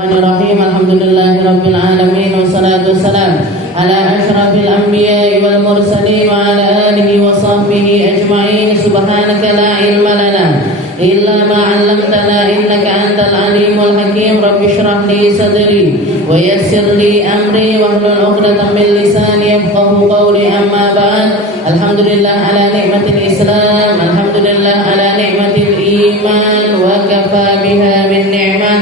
Bismillahirrahmanirrahim. Alhamdulillahirabbil alamin wassalatu wassalam ala asyrafil anbiya'i wal mursalin wa ala alihi wa sahbihi ajma'in. Subhanaka la ilma lana illa ma 'allamtana innaka antal alimul hakim. Rabbi shrah li sadri wa yassir li amri wahlul 'uqdatam min lisani yafqahu qawli. Amma ba'd. Alhamdulillah ala ni'matil Islam, alhamdulillah ala ni'matil iman wa kafa biha min ni'mah.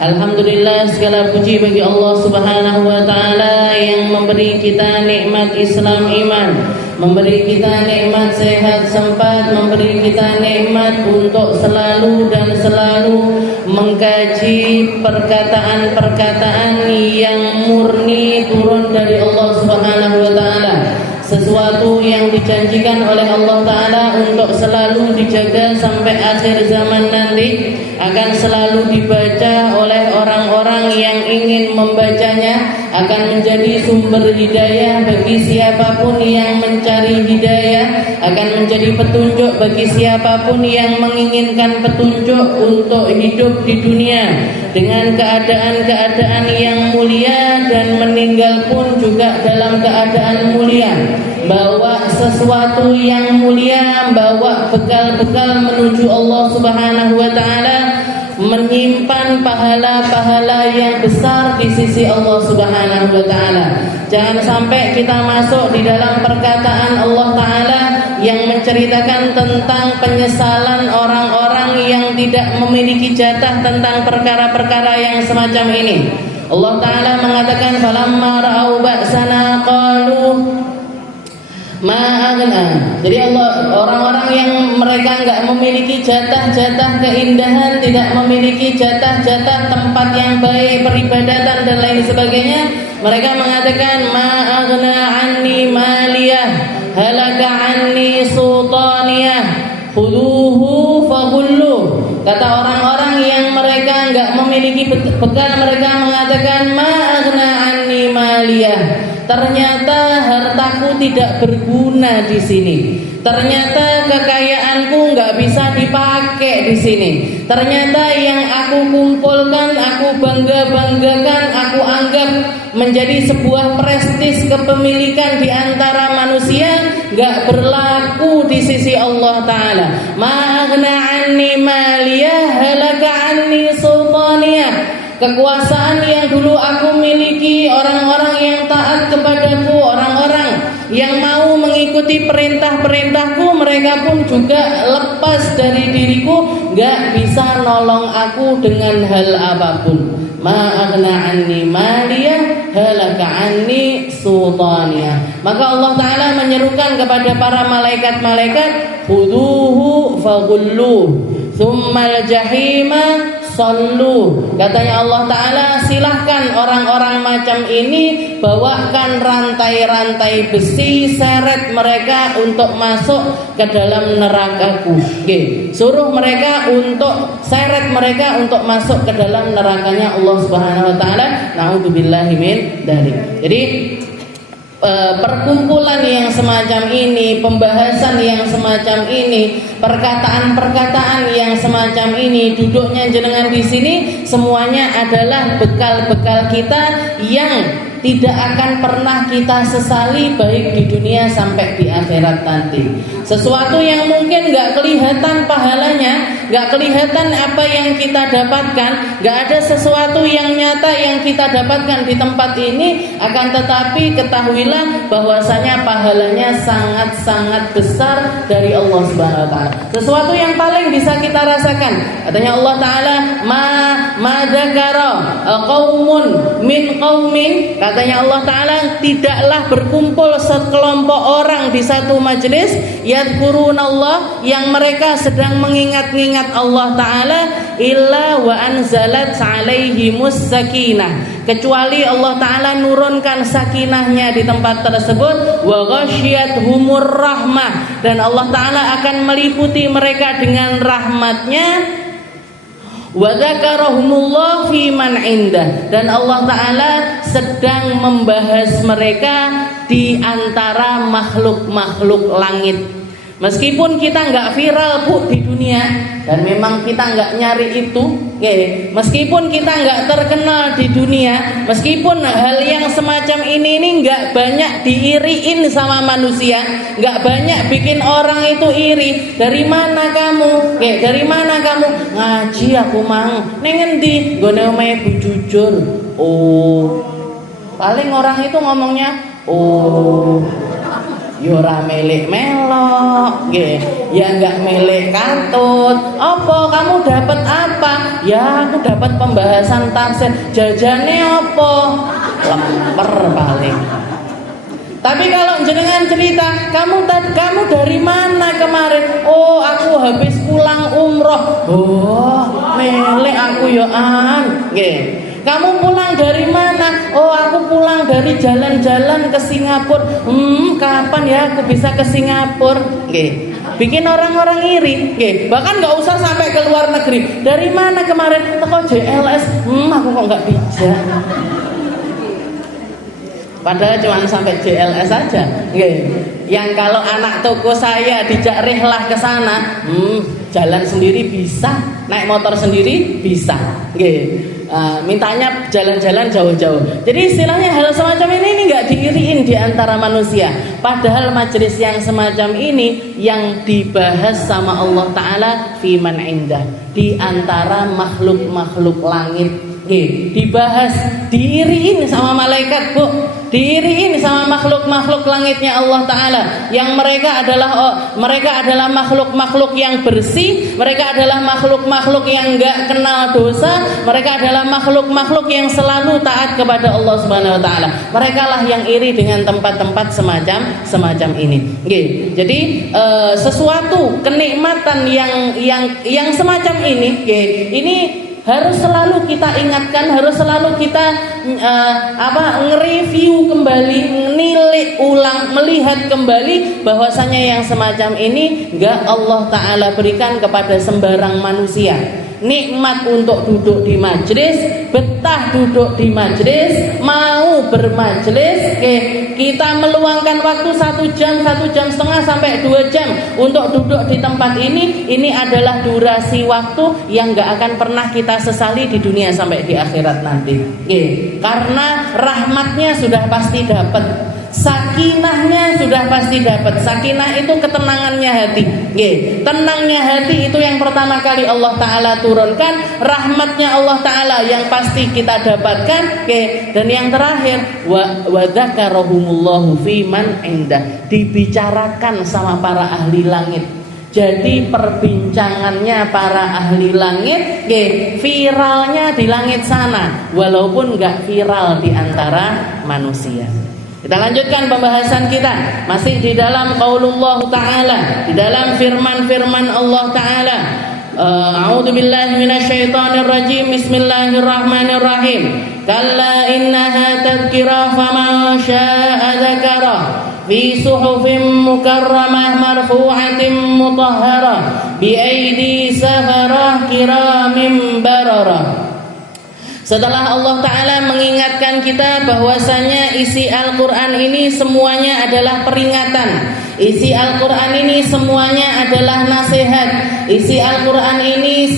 Alhamdulillah, segala puji bagi Allah Subhanahu wa taala yang memberi kita nikmat Islam iman, memberi kita nikmat sehat sempat, memberi kita nikmat untuk selalu dan selalu mengkaji perkataan-perkataan yang murni turun dari Allah Subhanahu wa taala. Sesuatu yang dijanjikan oleh Allah Ta'ala untuk selalu dijaga sampai akhir zaman nanti, akan selalu dibaca oleh orang-orang yang ingin membacanya, akan menjadi sumber hidayah bagi siapapun yang mencari hidayah, akan menjadi petunjuk bagi siapapun yang menginginkan petunjuk untuk hidup di dunia dengan keadaan-keadaan yang mulia, dan meninggal pun juga dalam keadaan mulia, bawa sesuatu yang mulia, bawa bekal-bekal menuju Allah Subhanahu wa taala, menyimpan pahala-pahala yang besar di sisi Allah Subhanahu wa taala. Jangan sampai kita masuk di dalam perkataan Allah taala yang menceritakan tentang penyesalan orang-orang yang tidak memiliki jatah tentang perkara-perkara yang semacam ini. Allah taala mengatakan falamma ra'au ba'sana qalu ma'agna. Jadi orang-orang yang mereka enggak memiliki jatah-jatah keindahan, tidak memiliki jatah-jatah tempat yang baik peribadatan dan lain sebagainya, mereka mengatakan ma'agna anni maliyah halaka anni sultaniyah khudhuhu faghulluh. Kata orang-orang yang mereka enggak memiliki bekal, mereka mengatakan ma'agna anni maliyah. Ternyata hartaku tidak berguna di sini. Ternyata kekayaanku nggak bisa dipakai di sini. Ternyata yang aku kumpulkan, aku bangga-banggakan, aku anggap menjadi sebuah prestis kepemilikan di antara manusia, nggak berlaku di sisi Allah Taala. Ma'aghna anni maliyah halaka anni sultaniyah. Kekuasaan yang dulu aku miliki, orang-orang yang taat kepadaku, orang-orang yang mau mengikuti perintah-perintahku, mereka pun juga lepas dari diriku, gak bisa nolong aku dengan hal apapun. Ma'aghna anni maliyah halaka anni sultaniyah. Maka Allah Ta'ala menyerukan kepada para malaikat-malaikat, khuduhu faghulluh tsummal jahima sallu. Katanya Allah Ta'ala, silahkan orang-orang macam ini, bawakan rantai-rantai besi, seret mereka untuk masuk ke dalam nerakaku. Suruh mereka untuk seret mereka untuk masuk ke dalam nerakanya Allah Subhanahu wa taala. Na'udzubillahi min dzalik. Jadi perkumpulan yang semacam ini, pembahasan yang semacam ini, perkataan-perkataan yang semacam ini, duduknya jenengan di sini, semuanya adalah bekal-bekal kita yang tidak akan pernah kita sesali baik di dunia sampai di akhirat nanti. Sesuatu yang mungkin gak kelihatan pahalanya, gak kelihatan apa yang kita dapatkan, gak ada sesuatu yang nyata yang kita dapatkan di tempat ini, akan tetapi ketahuilah bahwasanya pahalanya sangat-sangat besar dari Allah Subhanahu wa taala. Sesuatu yang paling bisa kita rasakan, katanya Allah Taala, ma dzakara qaumun min qaumin. Katanya Allah Ta'ala, tidaklah berkumpul sekelompok orang di satu majelis, yadhkurunallah, yang mereka sedang mengingat-ingat Allah Ta'ala, illa wa anzalat alaihimus sakinah, kecuali Allah Ta'ala nurunkan sakinahnya di tempat tersebut, wa ghasyiyatuhumur rahmah, dan Allah Ta'ala akan meliputi mereka dengan rahmatnya, wa dzakarahumullah fi man indah, dan Allah Ta'ala sedang membahas mereka di antara makhluk-makhluk langit. Meskipun kita nggak viral Bu di dunia, dan memang kita nggak nyari itu, meskipun kita nggak terkenal di dunia, meskipun hal yang semacam ini nggak banyak diiriin sama manusia, nggak banyak bikin orang itu iri. Dari mana kamu? Dari mana kamu? Ngaji aku mang. Ning endi? Nggone omahe Bu Jujur. Oh. Paling orang itu ngomongnya, oh. Yora melek melok, ya nggak melek katut. Apa kamu dapat apa? Ya aku dapat pembahasan tafsir. Jajane apa? Lemper paling. Tapi kalau jenengan cerita, kamu dari mana kemarin? Oh aku habis pulang umroh. Oh melek aku yo Kamu pulang dari mana? Oh aku pulang dari jalan-jalan ke Singapura. Kapan ya aku bisa ke Singapura? Bikin orang-orang iri. Bahkan nggak usah sampai ke luar negeri. Dari mana kemarin? Teko JLS. Aku kok nggak bijak. Padahal cuma sampai JLS saja. Yang kalau anak toko saya dijak rihlah ke sana, jalan sendiri bisa, naik motor sendiri bisa. Mintanya jalan-jalan jauh-jauh. Jadi istilahnya hal semacam ini nggak diiriin di antara manusia. Padahal majelis yang semacam ini yang dibahas sama Allah Ta'ala fiman indah, di antara makhluk-makhluk langit. Dibahas, diiriin sama malaikat Bu, diiriin sama makhluk-makhluk langitnya Allah Ta'ala, yang mereka adalah makhluk-makhluk yang bersih, mereka adalah makhluk-makhluk yang enggak kenal dosa, mereka adalah makhluk-makhluk yang selalu taat kepada Allah Subhanahu Wa Ta'ala. Mereka lah yang iri dengan tempat-tempat semacam ini. Jadi sesuatu kenikmatan yang semacam ini harus selalu kita ingatkan, harus selalu kita nge-review kembali, nilai ulang, melihat kembali bahwasanya yang semacam ini enggak Allah Ta'ala berikan kepada sembarang manusia. Nikmat untuk duduk di majelis, betah duduk di majelis, mau bermajelis, kita meluangkan waktu 1 jam, 1 jam setengah sampai 2 jam untuk duduk di tempat ini adalah durasi waktu yang gak akan pernah kita sesali di dunia sampai di akhirat nanti. Karena rahmatnya sudah pasti dapat, sakinahnya sudah pasti dapat. Sakinah itu ketenangannya hati. Tenangnya hati itu yang pertama kali Allah Ta'ala turunkan. Rahmatnya Allah Ta'ala yang pasti kita dapatkan. Dan yang terakhir, wa dzakarahumullahu fiman indah, dibicarakan sama para ahli langit. Jadi perbincangannya para ahli langit, viralnya di langit sana, walaupun gak viral di antara manusia. Kita lanjutkan pembahasan kita masih di dalam qaulullah Ta'ala, di dalam firman-firman Allah Ta'ala. A'udzu billahi minasyaitonir rajim. Bismillahirrahmanirrahim. Kalla innaha tadhkirah faman syaa'a dzakara fi suhufin mukarramah marfu'atin mutahharah bi aidi safarah kiramin bararah. Setelah Allah Ta'ala mengingatkan kita bahwasanya isi Al-Quran ini semuanya adalah peringatan, isi Al-Quran ini semuanya adalah nasihat, isi Al-Quran ini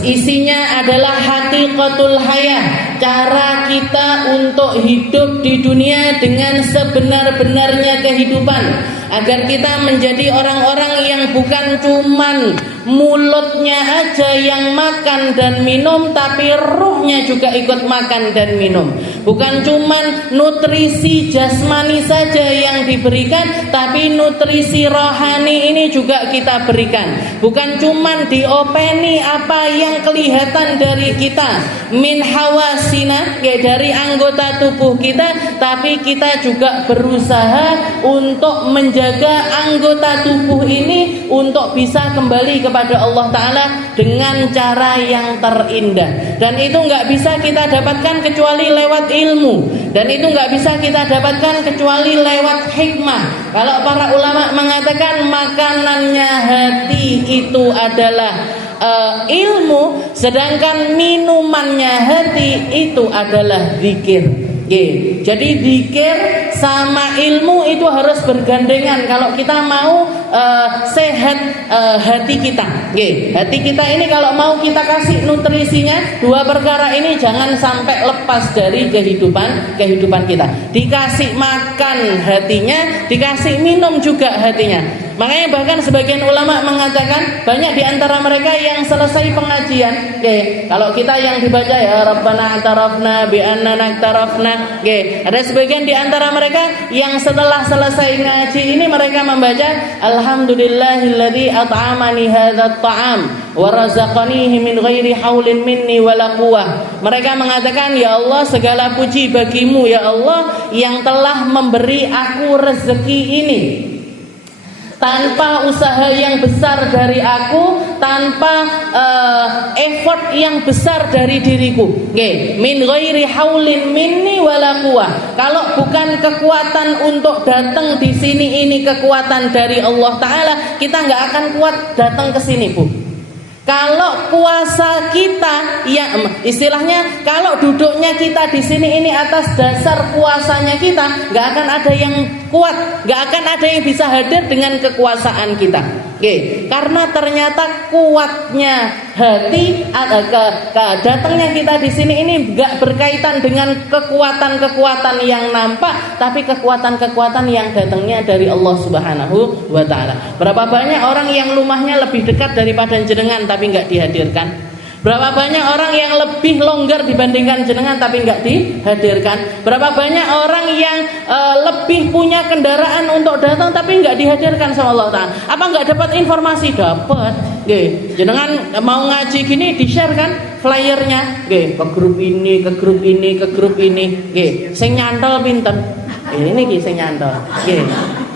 isinya adalah haqiqatul hayah, cara kita untuk hidup di dunia dengan sebenar-benarnya kehidupan, agar kita menjadi orang-orang yang bukan cuman mulutnya aja yang makan dan minum, tapi ruhnya juga ikut makan dan minum. Bukan cuman nutrisi jasmani saja yang diberikan, tapi nutrisi rohani ini juga kita berikan. Bukan cuman diopeni apa yang kelihatan dari kita, min hawasina, dari anggota tubuh kita, tapi kita juga berusaha untuk menjaga anggota tubuh ini untuk bisa kembali kepada Allah Ta'ala dengan cara yang terindah. Dan itu nggak bisa kita dapatkan kecuali lewat ilmu, dan itu nggak bisa kita dapatkan kecuali lewat hikmah. Kalau para ulama mengatakan makanannya hati itu adalah ilmu, sedangkan minumannya hati itu adalah zikir. Jadi zikir sama ilmu itu harus bergandengan kalau kita mau sehat hati kita. Hati kita ini kalau mau kita kasih nutrisinya, dua perkara ini jangan sampai lepas dari kehidupan kita. Dikasih makan hatinya, dikasih minum juga hatinya. Makanya bahkan sebagian ulama mengatakan banyak di antara mereka yang selesai pengajian, kalau kita yang dibaca ya Rabbana atarafna bi annana atarafna, ada sebagian di antara mereka yang setelah selesai ngaji ini mereka membaca alhamdulillahilladzi at'amani hadzal ta'am wa razaqanihi min ghairi haulin minni wala quwwah. Mereka mengatakan, ya Allah, segala puji bagimu ya Allah yang telah memberi aku rezeki ini tanpa usaha yang besar dari aku, tanpa effort yang besar dari diriku. Min ghairi haulin minni wala quwwah. Kalau bukan kekuatan untuk datang di sini, ini kekuatan dari Allah Taala, kita nggak akan kuat datang ke sini, Bu. Kalau puasa kita, ya istilahnya kalau duduknya kita di sini ini atas dasar puasanya kita, nggak akan ada yang kuat, nggak akan ada yang bisa hadir dengan kekuasaan kita. Karena ternyata kuatnya hati, datangnya kita di sini ini nggak berkaitan dengan kekuatan-kekuatan yang nampak, tapi kekuatan-kekuatan yang datangnya dari Allah Subhanahu wa Ta'ala. Berapa banyak orang yang rumahnya lebih dekat daripada jenengan tapi nggak dihadirkan? Berapa banyak orang yang lebih longgar dibandingkan jenengan tapi nggak dihadirkan? Berapa banyak orang yang lebih punya kendaraan untuk datang tapi nggak dihadirkan sama Allah Ta'ala? Apa nggak dapat informasi? Dapat. Jenengan mau ngaji gini di-share kan flyernya, ke grup ini, ke grup ini, ke grup ini. Sing nyantol pinten? Ini sing nyantol.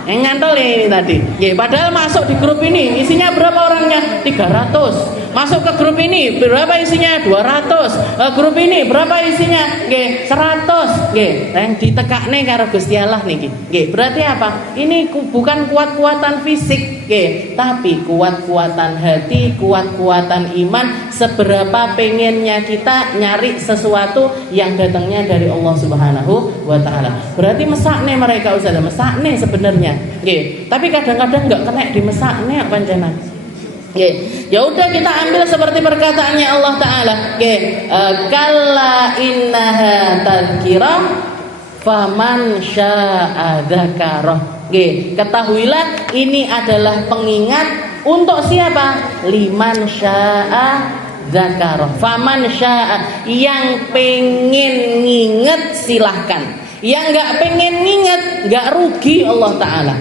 Yang nyantol ini tadi. Padahal masuk di grup ini isinya berapa orangnya? 300. Masuk ke grup ini berapa isinya? 200. Grup ini berapa isinya? 100. Yang ditekakne karo Gusti Allah niki. Berarti apa? Ini bukan kuat-kuatan fisik, tapi kuat-kuatan hati, kuat-kuatan iman. Seberapa pengennya kita nyari sesuatu yang datangnya dari Allah Subhanahu wa Ta'ala. Berarti mesakne mereka Ustaz, mesakne sebenarnya. Tapi kadang-kadang nggak kena di mesakne panjenengan. Ya udah kita ambil seperti perkataannya Allah Ta'ala. Kalla innaha tadhkirah faman syaa'a dzakarah. Ketahuilah ini adalah pengingat untuk siapa? Liman syaa'a dzakarah. Faman syaa'a, yang pengen nginget silahkan. Yang nggak pengen nginget nggak rugi Allah Ta'ala.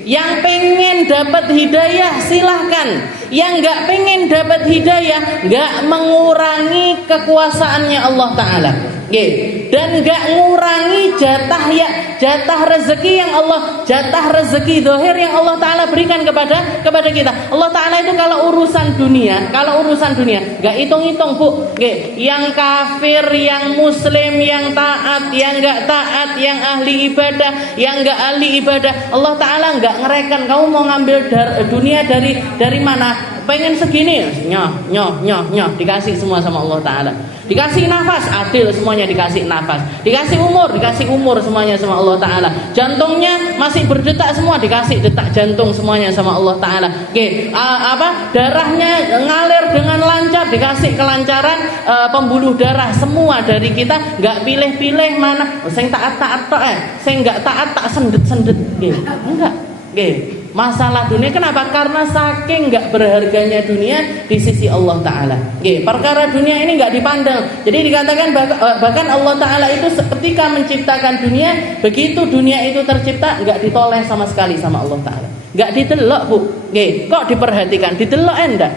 Yang pengen dapat hidayah silahkan. Yang nggak pengen dapat hidayah nggak mengurangi kekuasaannya Allah Ta'ala. Dan nggak ngurangi jatah rezeki yang Allah, jatah rezeki dohir yang Allah Ta'ala berikan kepada kita. Allah Ta'ala itu kalau urusan dunia nggak hitung-hitung, Bu. Yang kafir, yang muslim, yang taat, yang nggak taat, yang ahli ibadah, yang nggak ahli ibadah, Allah Ta'ala nggak ngereken kamu mau ngambil dunia dari mana. Pengen segini, nyoh dikasih semua sama Allah Ta'ala. Dikasih nafas, adil semuanya dikasih nafas. Dikasih umur semuanya sama Allah Ta'ala. Jantungnya masih berdetak semua, dikasih detak jantung semuanya sama Allah Ta'ala. Darahnya ngalir dengan lancar, dikasih kelancaran pembuluh darah semua dari kita. Nggak pilih-pilih mana, sing taat tok, sing nggak taat tak sendet. Enggak. Masalah dunia kenapa? Karena saking nggak berharganya dunia di sisi Allah Ta'ala. Perkara dunia ini nggak dipandang. Jadi dikatakan bahkan Allah Ta'ala itu ketika menciptakan dunia, begitu dunia itu tercipta nggak ditoleh sama sekali sama Allah Ta'ala. Nggak didelok, Bu. Kok diperhatikan? Didelok enggak?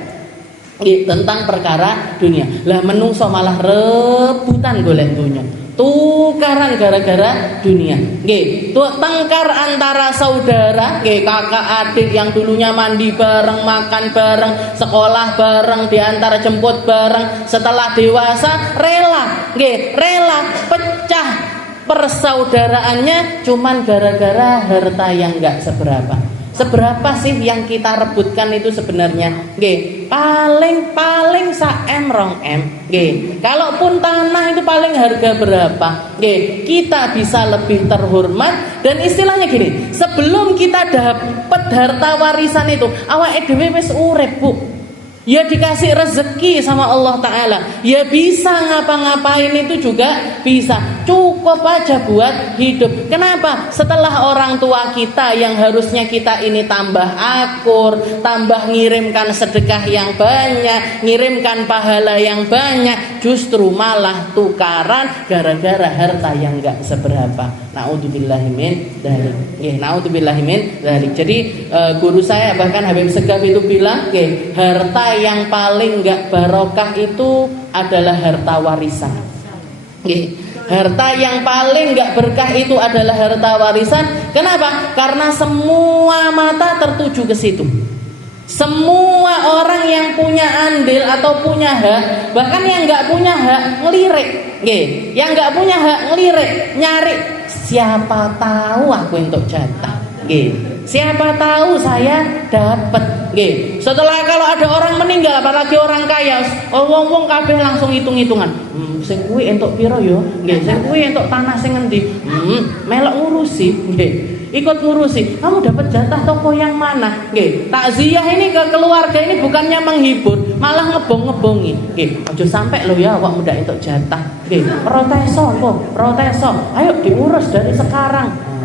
Tentang perkara dunia. Lah menungso malah rebutan golek dunia. Tukaran gara-gara dunia. Tengkar antara saudara, kakak adik yang dulunya mandi bareng, makan bareng, sekolah bareng, diantar jemput bareng, setelah dewasa rela pecah persaudaraannya cuman gara-gara harta yang enggak seberapa. Seberapa sih yang kita rebutkan itu sebenarnya? Paling 1 M 2 M. Kalaupun tanah itu paling paling harga berapa, kita bisa lebih terhormat. Dan istilahnya gini, sebelum kita dapat harta warisan itu, awake dhewe wis urip, Bu. Ya dikasih rezeki sama Allah Ta'ala, ya bisa ngapa-ngapain itu juga bisa, cukup aja buat hidup. Kenapa? Setelah orang tua kita yang harusnya kita ini tambah akur, tambah ngirimkan sedekah yang banyak, ngirimkan pahala yang banyak, justru malah tukaran gara-gara harta yang gak seberapa. Naudzubillahimin dzalik. Naudzubillahimin dzalik. Jadi guru saya bahkan Habib Segaf itu bilang, harta yang paling gak barokah itu adalah harta warisan. Harta yang paling gak berkah itu adalah harta warisan. Kenapa? Karena semua mata tertuju ke situ. Semua orang yang punya andil atau punya hak, bahkan yang gak punya hak ngelirik, yang gak punya hak ngelirik, nyari siapa tahu aku untuk jatah. Siapa tahu saya dapat. Setelah kalau ada orang meninggal, apalagi orang kaya, wong kabeh langsung hitung-hitungan. Sing kuwi entuk pira ya? Sing kuwi entuk tanah sing endi? Melok ngurusi, ikut ngurusi. Kamu dapat jatah toko yang mana? Takziah ini ke keluarga ini bukannya menghibur, malah ngebong-ngebongi. Aja sampai lo ya awakmu ndak entuk jatah. Proteso kok, proteso. Ayo diurus dari sekarang.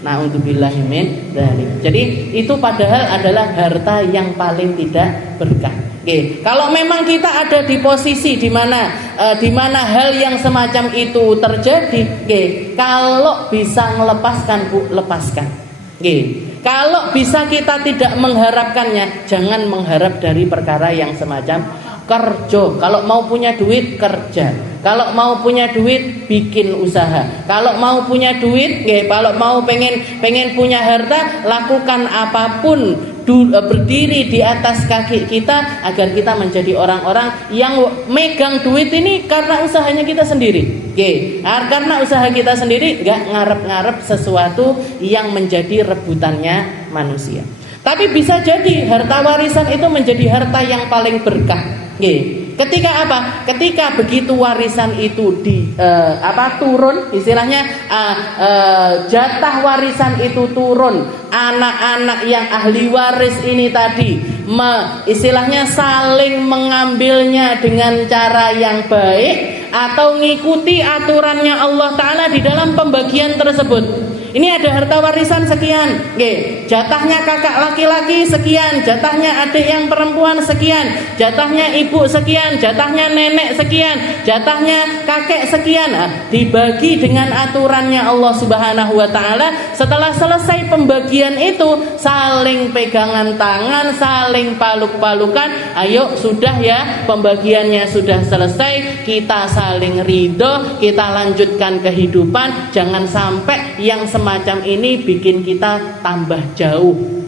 Naudzubillahimin dzalik. Jadi itu padahal adalah harta yang paling tidak berkah. Kalau memang kita ada di posisi di mana hal yang semacam itu terjadi, kalau bisa melepaskan, Bu, lepaskan. Kalau bisa kita tidak mengharapkannya, jangan mengharap dari perkara yang semacam kerja. Kalau mau punya duit, kerja. Kalau mau punya duit, bikin usaha. Kalau mau punya duit, kalau mau pengen punya harta, lakukan apapun, berdiri di atas kaki kita agar kita menjadi orang-orang yang megang duit ini karena usahanya kita sendiri. Karena usaha kita sendiri, gak ngarep-ngarep sesuatu yang menjadi rebutannya manusia. Tapi bisa jadi harta warisan itu menjadi harta yang paling berkah. Ketika apa? Ketika begitu warisan itu turun, istilahnya jatah warisan itu turun, anak-anak yang ahli waris ini tadi istilahnya saling mengambilnya dengan cara yang baik atau ngikuti aturannya Allah Ta'ala di dalam pembagian tersebut. Ini ada harta warisan sekian, jatahnya kakak laki-laki sekian, jatahnya adik yang perempuan sekian, jatahnya ibu sekian, jatahnya nenek sekian, jatahnya kakek sekian. Dibagi dengan aturannya Allah Subhanahu wa Ta'ala. Setelah selesai pembagian itu, saling pegangan tangan, saling paluk-palukan. Ayo sudah ya, pembagiannya sudah selesai, kita saling ridho, kita lanjutkan kehidupan. Jangan sampai yang semacam ini bikin kita tambah jauh.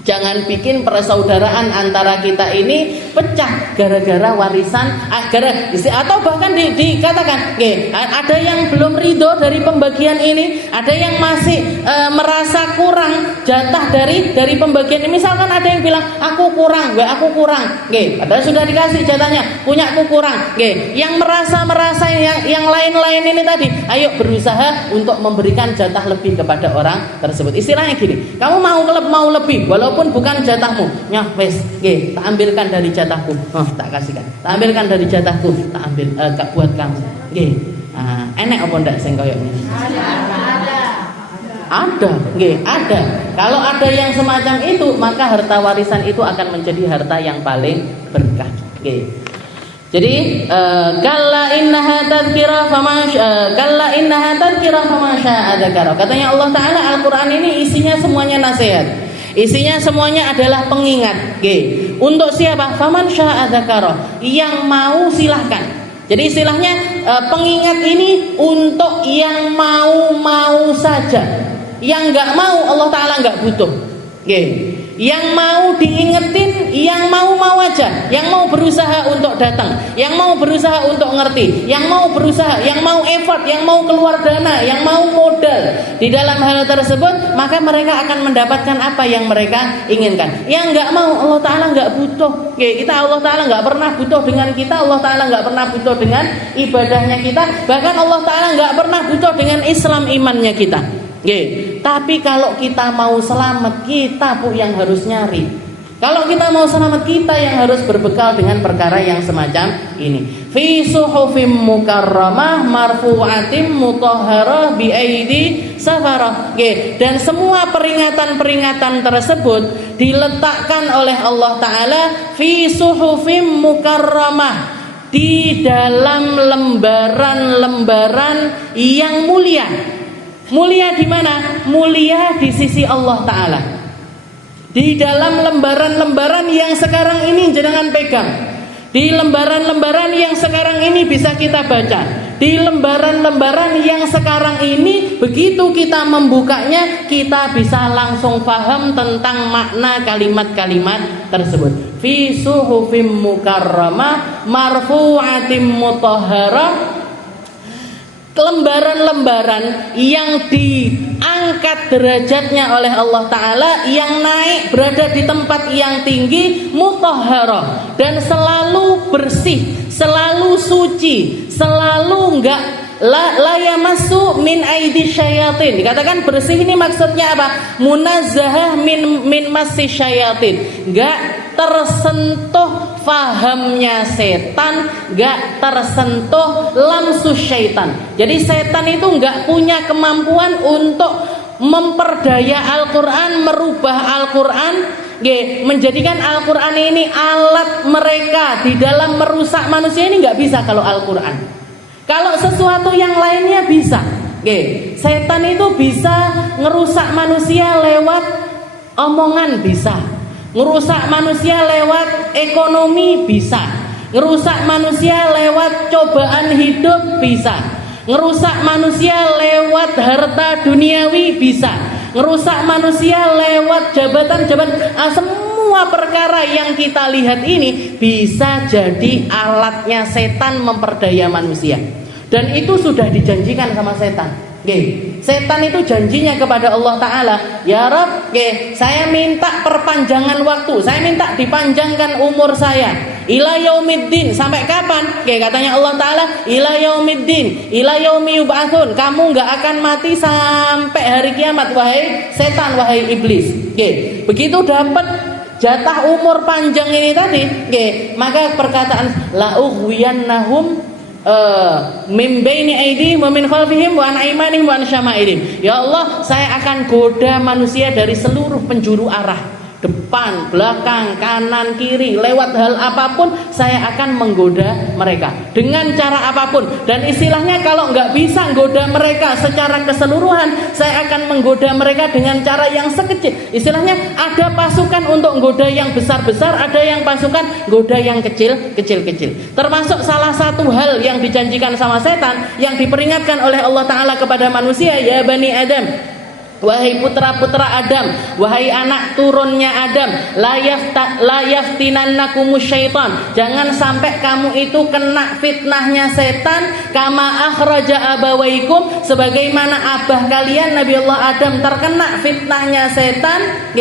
Jangan bikin persaudaraan antara kita ini pecah gara-gara warisan, atau bahkan dikatakan, ada yang belum ridho dari pembagian ini, ada yang masih merasa kurang jatah dari pembagian ini. Misalkan ada yang bilang aku kurang, padahal sudah dikasih jatahnya, punya aku kurang. Yang merasa yang lain-lain ini tadi, ayo berusaha untuk memberikan jatah lebih kepada orang tersebut. Istilahnya gini, kamu mau lebih, walaupun bukan jatahmu, wes, tak ambilkan dari jatahku, tak kasihkan, tak ambilkan dari jatahku, tak ambil buat kamu, enek apa ndak sing koyo ngene? Ada. Kalau ada yang semacam itu, maka harta warisan itu akan menjadi harta yang paling berkah. Jadi kalla innaha tadhkirah faman syaa dzakara. Katanya Allah Ta'ala, Al-Qur'an ini isinya semuanya nasihat. Isinya semuanya adalah pengingat. Untuk siapa? Faman syaa dzakara. Yang mau silahkan. Jadi istilahnya pengingat ini untuk yang mau saja. Yang enggak mau Allah Ta'ala enggak butuh. Yang mau diingetin, yang mau aja, yang mau berusaha untuk datang, yang mau berusaha untuk ngerti, yang mau berusaha, yang mau effort, yang mau keluar dana, yang mau modal di dalam hal tersebut, maka mereka akan mendapatkan apa yang mereka inginkan. Yang nggak mau, Allah Ta'ala nggak butuh. Kita Allah Ta'ala nggak pernah butuh dengan kita, Allah Ta'ala nggak pernah butuh dengan ibadahnya kita, bahkan Allah Ta'ala nggak pernah butuh dengan Islam imannya kita. Tapi kalau kita mau selamat, kita yang harus nyari. Kalau kita mau selamat, kita yang harus berbekal dengan perkara yang semacam ini. Fi suhufim mukarramah marfu'atim mutahharah bi aidi safarah. Dan semua peringatan-peringatan tersebut diletakkan oleh Allah Ta'ala fi suhufim mukarramah, di dalam lembaran-lembaran yang mulia. Mulia di mana? Mulia di sisi Allah Ta'ala. Di dalam lembaran-lembaran yang sekarang ini jenengan pegang, di lembaran-lembaran yang sekarang ini bisa kita baca, di lembaran-lembaran yang sekarang ini begitu kita membukanya, kita bisa langsung paham tentang makna kalimat-kalimat tersebut. Fi suhufim mukarramah marfu'atim mutahharah, lembaran-lembaran yang diangkat derajatnya oleh Allah Ta'ala, yang naik berada di tempat yang tinggi, mutahharah, dan selalu bersih, selalu suci, selalu enggak la yamassu min aidi syayatin. Dikatakan bersih ini maksudnya apa? Munazzahah min massi syayatin, enggak tersentuh fahamnya setan, gak tersentuh lamsus syaitan. Jadi setan itu gak punya kemampuan untuk memperdaya Al-Quran, merubah Al-Quran, menjadikan Al-Quran ini alat mereka di dalam merusak manusia. Ini gak bisa kalau Al-Quran. Kalau sesuatu yang lainnya bisa. Setan itu bisa ngerusak manusia lewat omongan, bisa ngerusak manusia lewat ekonomi, bisa ngerusak manusia lewat cobaan hidup, bisa ngerusak manusia lewat harta duniawi, bisa ngerusak manusia lewat jabatan-jabatan. Semua perkara yang kita lihat ini bisa jadi alatnya setan memperdaya manusia. Dan itu sudah dijanjikan sama setan. Setan itu janjinya kepada Allah Ta'ala, ya Rabb, saya minta perpanjangan waktu, saya minta dipanjangkan umur saya ila yaumiddin. Sampai kapan? Katanya Allah Ta'ala, ila yaumiddin, ila yaumi yub'atsun. Kamu gak akan mati sampai hari kiamat, wahai setan, wahai iblis. Begitu dapat jatah umur panjang ini tadi, maka perkataan la ughwiyannahum min baini aydihim wa min khalfihim wa an aymanihim wa an syama'ilihim. Ya Allah, saya akan goda manusia dari seluruh penjuru arah, depan, belakang, kanan, kiri, lewat hal apapun saya akan menggoda mereka dengan cara apapun. Dan istilahnya kalau nggak bisa goda mereka secara keseluruhan, saya akan menggoda mereka dengan cara yang sekecil. Istilahnya ada pasukan untuk goda yang besar-besar, ada yang pasukan goda yang kecil-kecil. Termasuk salah satu hal yang dijanjikan sama setan, yang diperingatkan oleh Allah Ta'ala kepada manusia, ya Bani Adam, wahai putra-putra Adam, wahai anak turunnya Adam, la yaftinannakumus syaitan, jangan sampai kamu itu kena fitnahnya setan, kama akhraja abawaikum, sebagaimana abah kalian Nabi Allah Adam terkena fitnahnya setan,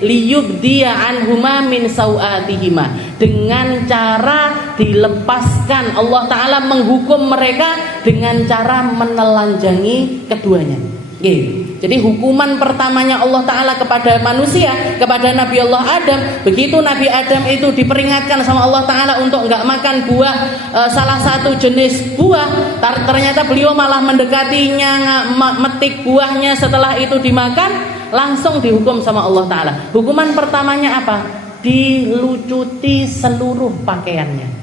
liyubdiya anhuma min sau'atihima, dengan cara dilepaskan. Allah Ta'ala menghukum mereka dengan cara menelanjangi keduanya. Jadi hukuman pertamanya Allah Ta'ala kepada manusia, kepada Nabi Allah Adam, begitu Nabi Adam itu diperingatkan sama Allah Ta'ala untuk enggak makan buah, salah satu jenis buah, ternyata beliau malah mendekatinya, metik buahnya, setelah itu dimakan, langsung dihukum sama Allah Ta'ala. Hukuman pertamanya apa? Dilucuti seluruh pakaiannya.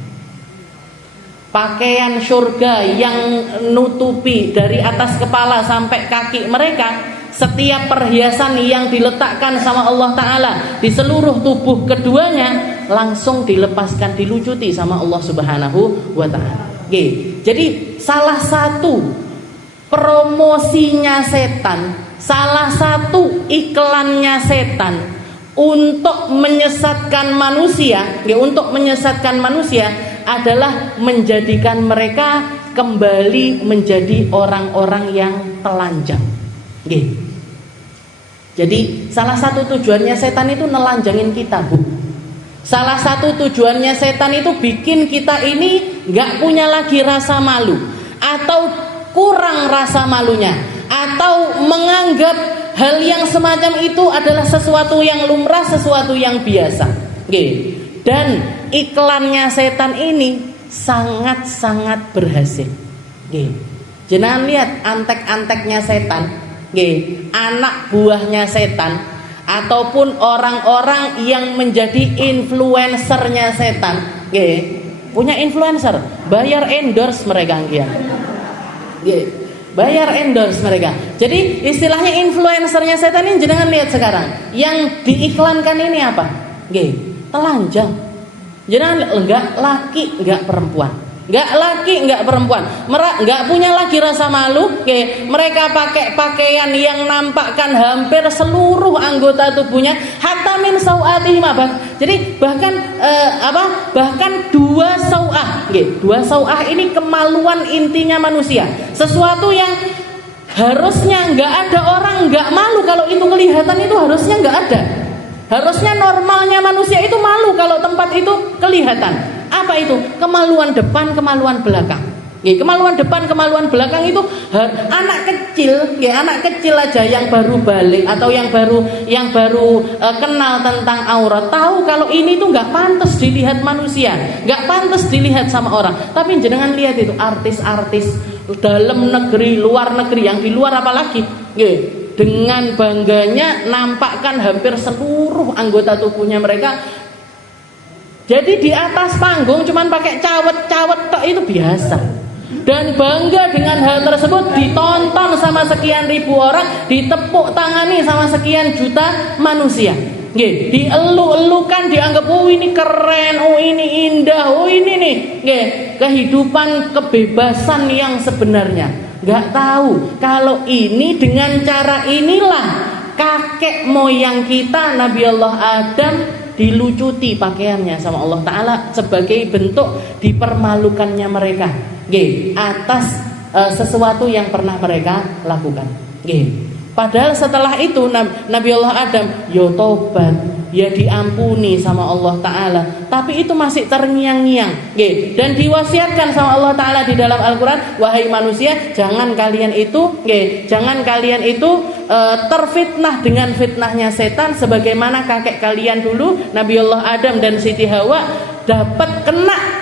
Pakaian surga yang nutupi dari atas kepala sampai kaki mereka, setiap perhiasan yang diletakkan sama Allah Ta'ala di seluruh tubuh keduanya langsung dilepaskan, dilucuti sama Allah Subhanahu wa Ta'ala. Jadi salah satu promosinya setan, salah satu iklannya setan untuk menyesatkan manusia, untuk menyesatkan manusia adalah menjadikan mereka kembali menjadi orang-orang yang telanjang. Jadi salah satu tujuannya setan itu nelanjangin kita, Bu. Salah satu tujuannya setan itu bikin kita ini gak punya lagi rasa malu, atau kurang rasa malunya, atau menganggap hal yang semacam itu adalah sesuatu yang lumrah, sesuatu yang biasa. Dan iklannya setan ini sangat-sangat berhasil. Jangan lihat antek-anteknya setan, anak buahnya setan, ataupun orang-orang yang menjadi influencernya setan. Punya influencer, bayar endorse mereka. Bayar endorse mereka. Jadi istilahnya influencernya setan ini jangan lihat sekarang. Yang diiklankan ini apa? Telanjang. Jangan enggak laki, enggak perempuan. Enggak laki, enggak perempuan. Enggak punya lagi rasa malu. Mereka pakai pakaian yang nampakkan hampir seluruh anggota tubuhnya, hatta min sau'atihim. Jadi bahkan bahkan dua sau'ah. Dua sau'ah ini kemaluan intinya manusia. Sesuatu yang harusnya enggak ada orang enggak malu kalau itu kelihatan, itu harusnya enggak ada. Harusnya normalnya manusia itu malu kalau tempat itu kelihatan. Apa itu? Kemaluan depan, kemaluan belakang. Kemaluan depan, kemaluan belakang itu anak kecil, anak kecil aja yang baru balik atau yang baru kenal tentang aurat, tahu kalau ini tuh nggak pantas dilihat manusia, nggak pantas dilihat sama orang. Tapi jangan lihat itu artis-artis dalam negeri, luar negeri, yang di luar apalagi, dengan bangganya nampakkan hampir seluruh anggota tubuhnya mereka. Jadi di atas panggung cuman pakai cawet-cawet tok itu biasa. Dan bangga dengan hal tersebut, ditonton sama sekian ribu orang, ditepuk tangani sama sekian juta manusia. Dielu-elukan, dianggap oh ini keren, oh ini indah, oh ini nih, kehidupan kebebasan yang sebenarnya. Gak tahu kalau ini dengan cara inilah kakek moyang kita Nabi Allah Adam dilucuti pakaiannya sama Allah Ta'ala sebagai bentuk dipermalukannya mereka atas sesuatu yang pernah mereka lakukan. Padahal setelah itu Nabi Allah Adam ya tobat, ya diampuni sama Allah Ta'ala, tapi itu masih terngiang-ngiang. Dan diwasiatkan sama Allah Ta'ala di dalam Al-Quran, wahai manusia, jangan kalian itu terfitnah dengan fitnahnya setan, sebagaimana kakek kalian dulu Nabi Allah Adam dan Siti Hawa dapat kena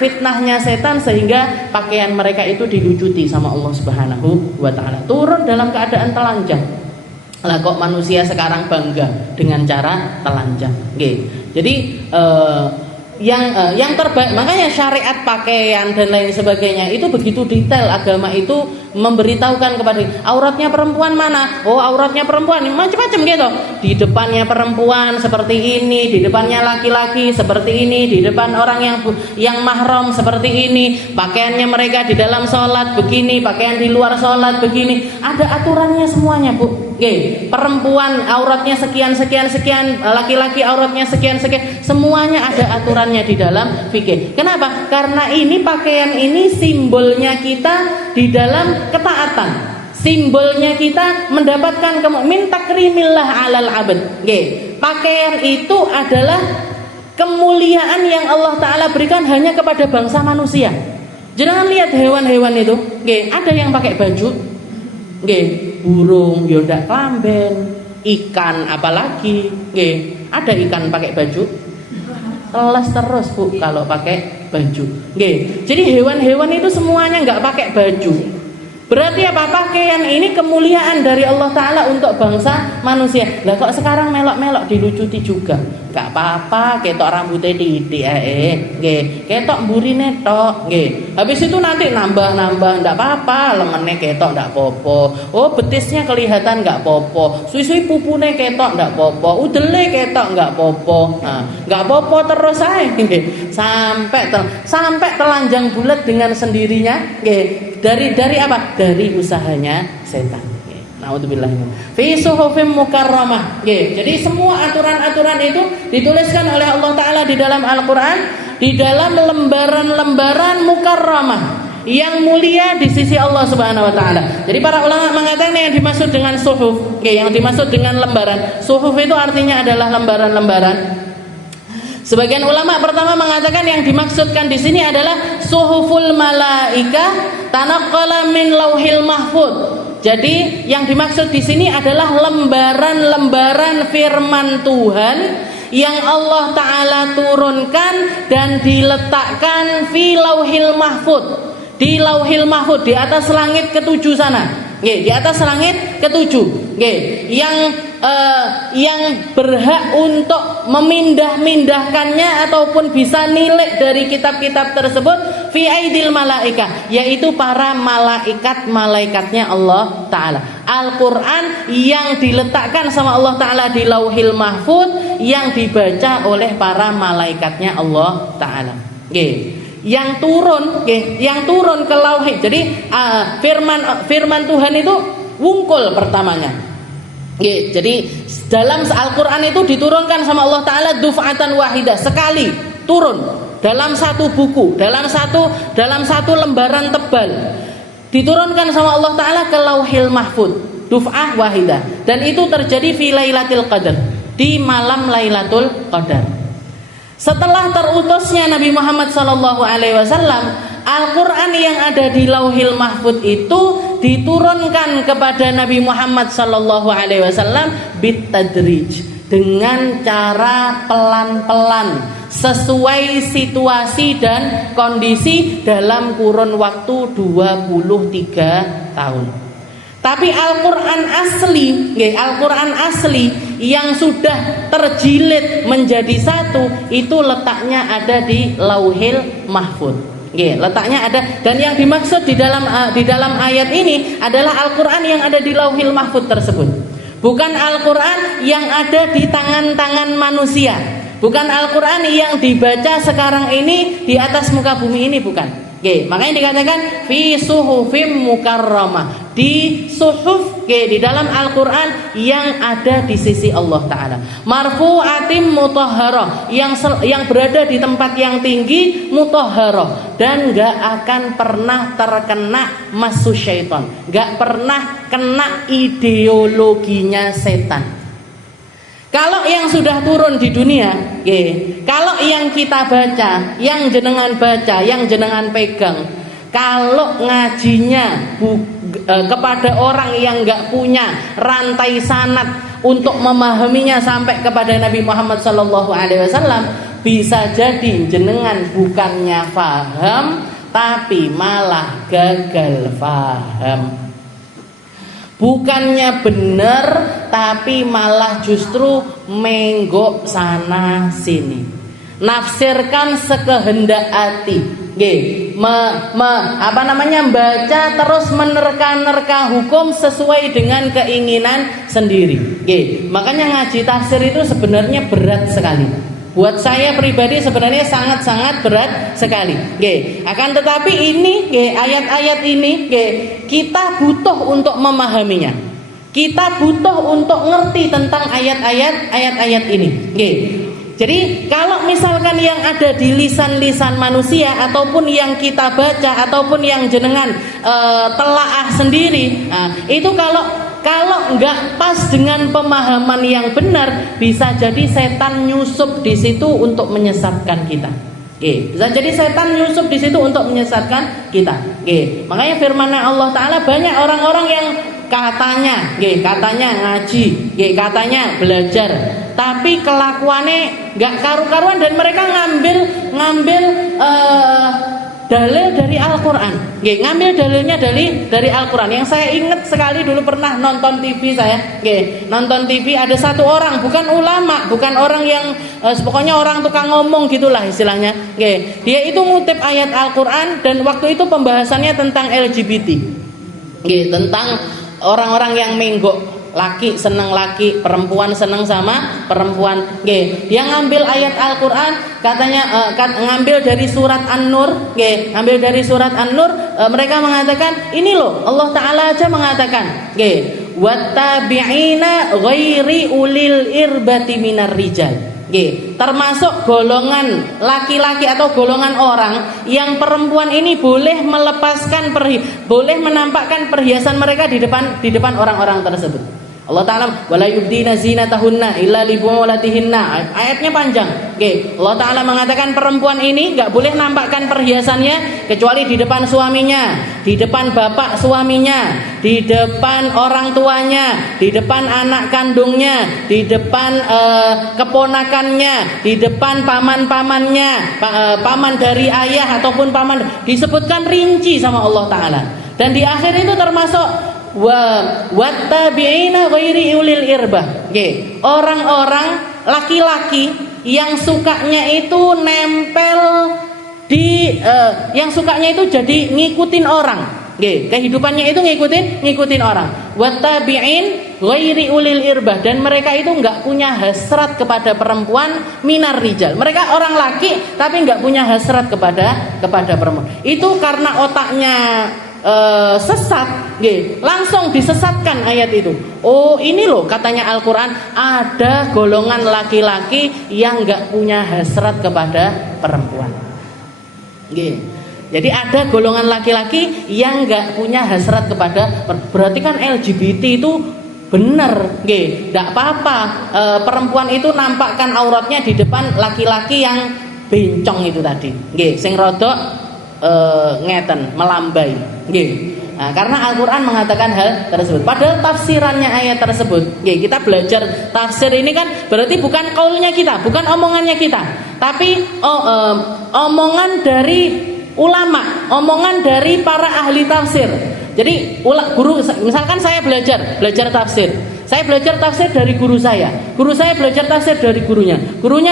fitnahnya setan, sehingga pakaian mereka itu dilucuti sama Allah Subhanahu wa Ta'ala, turun dalam keadaan telanjang. Lah kok manusia sekarang bangga dengan cara telanjang. Jadi yang terbaik, makanya syariat pakaian dan lain sebagainya itu begitu detail. Agama itu memberitahukan kepada auratnya perempuan mana, oh auratnya perempuan macam-macam gitu. Di depannya perempuan seperti ini, di depannya laki-laki seperti ini, di depan orang yang mahram seperti ini, pakaiannya mereka di dalam sholat begini, pakaian di luar sholat begini, ada aturannya semuanya, Bu. Perempuan auratnya sekian, laki-laki auratnya sekian, semuanya ada aturannya di dalam fikih. Kenapa? Karena ini pakaian ini simbolnya kita di dalam ketaatan, simbolnya kita mendapatkan min takrimillah alal abad. Pakaian itu adalah kemuliaan yang Allah Ta'ala berikan hanya kepada bangsa manusia. Jangan lihat hewan-hewan itu, ada yang pakai baju, burung ya ndak klamben, ikan apalagi, ada ikan pakai baju, teles terus Bu kalau pakai baju. Jadi hewan-hewan itu semuanya nggak pakai baju. Berarti apa? Pakaian ini kemuliaan dari Allah Ta'ala untuk bangsa manusia. Lah kok sekarang melok-melok dilucuti juga? Gak apa-apa, ketok rambutnya titik ketok mburine tok, habis itu nanti nambah, ndak apa-apa, lemennya ketok ndak popo, oh betisnya kelihatan nggak popo, suwi-suwi pupune ketok ndak popo, udele ketok nggak popo, nggak popo terus aja, sampai telanjang bulat dengan sendirinya, dari apa? Dari usahanya setan. A'udzubillah. Fi suhufim mukarramah. Jadi semua aturan-aturan itu dituliskan oleh Allah Ta'ala di dalam Al-Quran, di dalam lembaran-lembaran mukarramah yang mulia di sisi Allah Subhanahu wa taala. Jadi para ulama mengatakan yang dimaksud dengan suhuf, yang dimaksud dengan lembaran. Suhuf itu artinya adalah lembaran-lembaran. Sebagian ulama pertama mengatakan yang dimaksudkan di sini adalah suhuful malaikah tanaqqala min lauhil mahfuz. Jadi yang dimaksud di sini adalah lembaran-lembaran firman Tuhan yang Allah Ta'ala turunkan dan diletakkan fi lauhil mahfuz, di lauhil mahfuz, di atas langit ketujuh sana, di atas langit ketujuh, yang berhak untuk memindah-mindahkannya ataupun bisa nilai dari kitab-kitab tersebut fi aidil malaikah, yaitu para malaikatnya Allah Ta'ala. Al-Quran yang diletakkan sama Allah Ta'ala di lauhil mahfuz, yang dibaca oleh para malaikatnya Allah Ta'ala. Yang turun ke lauhil. Jadi firman Tuhan itu wungkul pertamanya. Jadi dalam Al-Quran itu diturunkan sama Allah Ta'ala duf'atan wahidah, sekali turun dalam satu buku, dalam satu lembaran tebal, diturunkan sama Allah Ta'ala ke lauhil mahfuz, duf'ah wahidah. Dan itu terjadi fi lailatul qadar, di malam Lailatul Qadar. Setelah terutusnya Nabi Muhammad SAW, Al-Quran yang ada di lauhil mahfuz itu diturunkan kepada Nabi Muhammad SAW bitadrij, dengan cara pelan-pelan sesuai situasi dan kondisi dalam kurun waktu 23 tahun. Tapi Al-Quran asli yang sudah terjilid menjadi satu, itu letaknya ada di lauhil mahfuz. Letaknya ada, dan yang dimaksud di dalam ayat ini adalah Al-Quran yang ada di lauhil mahfuz tersebut, bukan Al-Quran yang ada di tangan-tangan manusia, bukan Al-Quran yang dibaca sekarang ini di atas muka bumi ini, bukan. Makanya dikatakan fi suhufim mukarramah, di suhuf, di dalam Al-Quran yang ada di sisi Allah Ta'ala, marfu'atim mutahharah, yang berada di tempat yang tinggi, mutahharah, dan gak akan pernah terkena masu syaitan, gak pernah kena ideologinya setan. Kalau yang sudah turun di dunia, kalau yang kita baca, yang jenengan baca, yang jenengan pegang, kalau ngajinya kepada orang yang nggak punya rantai sanad untuk memahaminya sampai kepada Nabi Muhammad SAW, bisa jadi jenengan bukannya faham, tapi malah gagal faham. Bukannya benar, tapi malah justru menggok sana sini, nafsirkan sekehendak hati, baca terus menerka-nerka hukum sesuai dengan keinginan sendiri. Makanya ngaji tafsir itu sebenarnya berat sekali. Buat saya pribadi sebenarnya sangat-sangat berat sekali. Akan tetapi ini, ayat-ayat ini, kita butuh untuk memahaminya. Kita butuh untuk ngerti tentang ayat-ayat ini. Jadi kalau misalkan yang ada di lisan-lisan manusia, ataupun yang kita baca, ataupun yang jenengan telaah sendiri, itu kalau nggak pas dengan pemahaman yang benar, bisa jadi setan nyusup di situ untuk menyesatkan kita. Bisa jadi setan nyusup di situ untuk menyesatkan kita. Makanya firman Allah Ta'ala, banyak orang-orang yang katanya ngaji, katanya belajar, tapi kelakuannya nggak karu-karuan, dan mereka ngambil dalil dari Al-Quran. Ngambil dalilnya dari Al-Quran. Yang saya ingat sekali dulu pernah nonton TV saya. Nonton TV ada satu orang, bukan ulama, bukan orang yang pokoknya orang tukang ngomong gitulah istilahnya. Dia itu ngutip ayat Al-Quran, dan waktu itu pembahasannya tentang LGBT. Tentang orang-orang yang menggok, laki seneng laki, perempuan seneng sama perempuan. Dia ngambil ayat Al-Quran, katanya ngambil dari surat An-Nur. Ngambil dari surat An-Nur, mereka mengatakan ini loh, Allah Ta'ala aja mengatakan, wattabi'ina ghairi ulil irbati minar rijal. Nggih, termasuk golongan laki-laki atau golongan orang yang perempuan ini boleh melepaskan boleh menampakkan perhiasan mereka di depan orang-orang tersebut. Allah Ta'ala wala yubdina zinatahunna illa li bu'ulatihinna. Ayatnya panjang. Oke, Allah Ta'ala mengatakan perempuan ini enggak boleh nampakkan perhiasannya kecuali di depan suaminya, di depan bapak suaminya, di depan orang tuanya, di depan anak kandungnya, di depan keponakannya, di depan paman-pamannya, paman dari ayah ataupun paman, disebutkan rinci sama Allah Ta'ala. Dan di akhir itu termasuk wattabi'ina ghairi ulil irbah. Nggih, orang-orang laki-laki yang sukanya itu nempel di yang sukanya itu jadi ngikutin orang. Nggih, kehidupannya itu ngikutin orang. Wattabi'in ghairi ulil irbah, dan mereka itu enggak punya hasrat kepada perempuan minar rijal. Mereka orang laki tapi enggak punya hasrat kepada perempuan. Itu karena otaknya sesat, langsung disesatkan ayat itu. Oh, ini loh katanya Al-Quran, ada golongan laki-laki yang nggak punya hasrat kepada perempuan. Jadi ada golongan laki-laki yang nggak punya hasrat kepada, berarti kan LGBT itu bener, nggak apa-apa. Perempuan itu nampakkan auratnya di depan laki-laki yang bencong itu tadi, sing rodok ngeten melambai. Nah, karena Al-Quran mengatakan hal tersebut. Padahal tafsirannya ayat tersebut, kita belajar tafsir ini kan berarti bukan kaulnya kita, bukan omongannya kita, tapi omongan dari ulama, omongan dari para ahli tafsir. Jadi guru, misalkan saya belajar tafsir, saya belajar tafsir dari guru saya belajar tafsir dari gurunya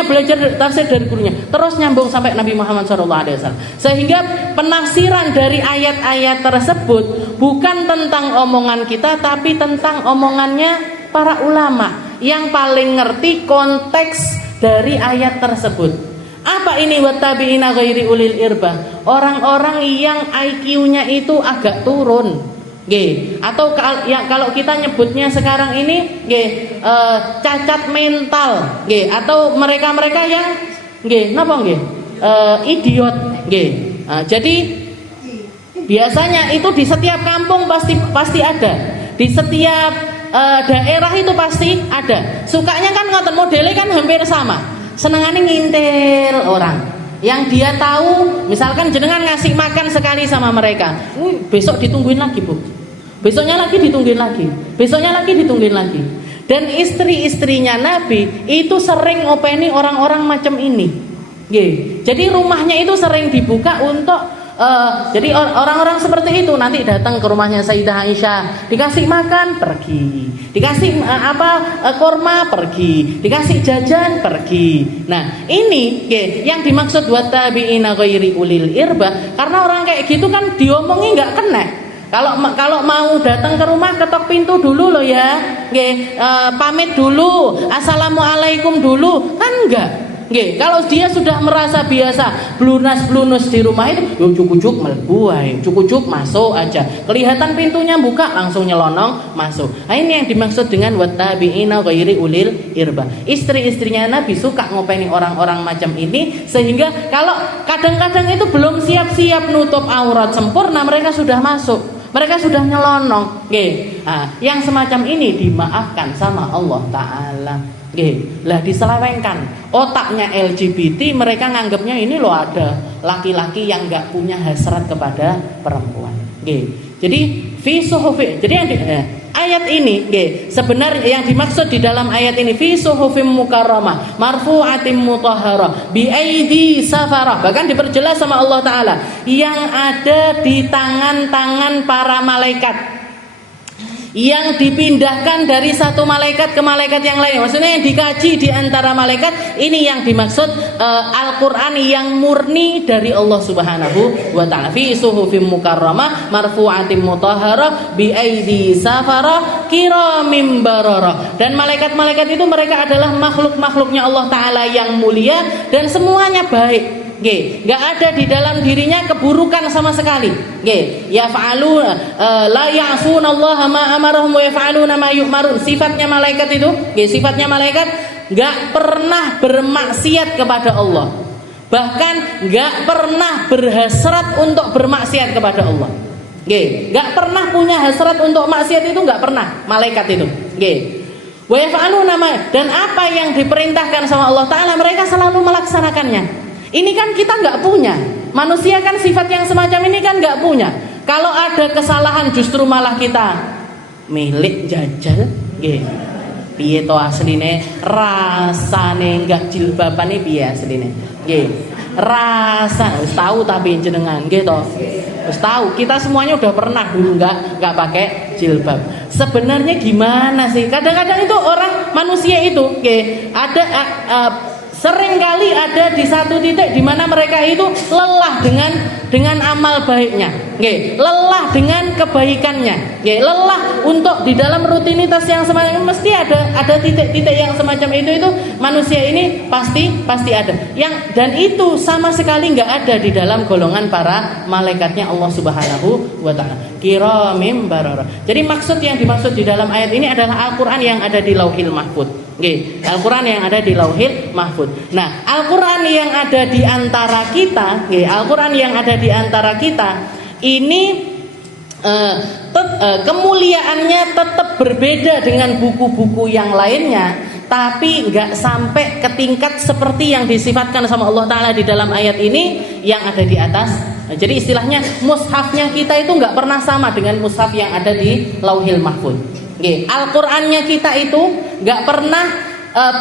belajar tafsir dari gurunya, terus nyambung sampai Nabi Muhammad SAW. Sehingga penafsiran dari ayat-ayat tersebut bukan tentang omongan kita, tapi tentang omongannya para ulama yang paling ngerti konteks dari ayat tersebut. Apa ini wattabi'ina ghairi ulil irbah? Orang-orang yang IQ-nya itu agak turun. Atau kalau kita nyebutnya sekarang ini cacat mental, atau mereka-mereka yang idiot. Jadi biasanya itu di setiap kampung pasti ada, di setiap daerah itu pasti ada. Sukanya kan ngoten, modelnya kan hampir sama. Senengannya ngintil orang yang dia tahu, misalkan jenengan ngasih makan sekali sama mereka, besok ditungguin lagi, Bu. Besoknya lagi ditungguin lagi, besoknya lagi ditungguin lagi. Dan istri-istrinya Nabi itu sering ngopeni orang-orang macam ini. Jadi rumahnya itu sering dibuka untuk jadi orang-orang seperti itu nanti datang ke rumahnya Sayyidah Aisyah, dikasih makan pergi, dikasih kurma pergi, dikasih jajan pergi. Nah ini yang dimaksud wattabi'ina ghairi ulil irbah, karena orang kayak gitu kan diomongi nggak kena. Kalau mau datang ke rumah ketok pintu dulu loh ya, pamit dulu, assalamualaikum dulu, kan enggak. Kalau dia sudah merasa biasa blunas di rumah itu, cukup mlebu ae, cukup masuk aja. Kelihatan pintunya buka, langsung nyelonong masuk. Nah, ini yang dimaksud dengan wattabi'ina ghairi ulil irbah. Istri-istrinya Nabi suka ngopeni orang-orang macam ini, sehingga kalau kadang-kadang itu belum siap-siap nutup aurat sempurna, mereka sudah masuk, mereka sudah nyelonong. Nah, yang semacam ini dimaafkan sama Allah Ta'ala. Lah diselewengkan otaknya LGBT, mereka nganggapnya ini loh ada laki-laki yang nggak punya hasrat kepada perempuan. Jadi fi suhufi, jadi ayat ini sebenarnya yang dimaksud di dalam ayat ini fi suhufim mukarramah marfu'atim mutahharah bi aidi safarah, bahkan diperjelas sama Allah Ta'ala, yang ada di tangan-tangan para malaikat, yang dipindahkan dari satu malaikat ke malaikat yang lain. Maksudnya yang dikaji di antara malaikat. Ini yang dimaksud Al-Quran yang murni dari Allah Subhanahu wa ta'ala. Fi suhufim mukarramah marfu'atim mutahharah bi aidi safarah kiramim bararah. Dan malaikat-malaikat itu mereka adalah makhluk-makhluknya Allah Ta'ala yang mulia, dan semuanya baik. Nggih, enggak ada di dalam dirinya keburukan sama sekali. Nggih, yaf'alu la ya'sunallaha ma amarahum wa yaf'aluna ma yu'marun. Sifatnya malaikat itu, nggih, sifatnya malaikat enggak pernah bermaksiat kepada Allah. Bahkan enggak pernah berhasrat untuk bermaksiat kepada Allah. Nggih, enggak pernah punya hasrat untuk maksiat, itu enggak pernah malaikat itu. Nggih. Wa yaf'aluna ma, dan apa yang diperintahkan sama Allah Ta'ala mereka selalu melaksanakannya. Ini kan kita nggak punya. Manusia kan sifat yang semacam ini kan nggak punya. Kalau ada kesalahan justru malah kita milik jajal. Nggih. Piye to asline rasane enggak jilbaban iki piye asline? Nggih. Rasa wis tahu tapi jenengan nggih to. Wis tahu, kita semuanya udah pernah dulu enggak pakai jilbab. Sebenarnya gimana sih? Kadang-kadang itu orang manusia itu nggih, ada seringkali ada di satu titik di mana mereka itu lelah dengan amal baiknya, nggih, lelah dengan kebaikannya, nggih, lelah untuk di dalam rutinitas yang semacam, mesti ada titik-titik yang semacam itu manusia ini pasti ada. Dan itu sama sekali nggak ada di dalam golongan para malaikatnya Allah Subhanahu wa taala. Kiramim barara. Jadi maksud yang dimaksud di dalam ayat ini adalah Al-Qur'an yang ada di Lauhil Mahfuz. Nggih, Al-Qur'an yang ada di Lauhil Mahfuz. Nah, Al-Qur'an yang ada di antara kita, nggih, Al-Qur'an yang ada di antara kita ini kemuliaannya tetap berbeda dengan buku-buku yang lainnya, tapi nggak sampai ke tingkat seperti yang disifatkan sama Allah Ta'ala di dalam ayat ini yang ada di atas. Nah, jadi istilahnya mushafnya kita itu nggak pernah sama dengan mushaf yang ada di Lauhil Mahfuz. Al-Qur'annya kita itu nggak pernah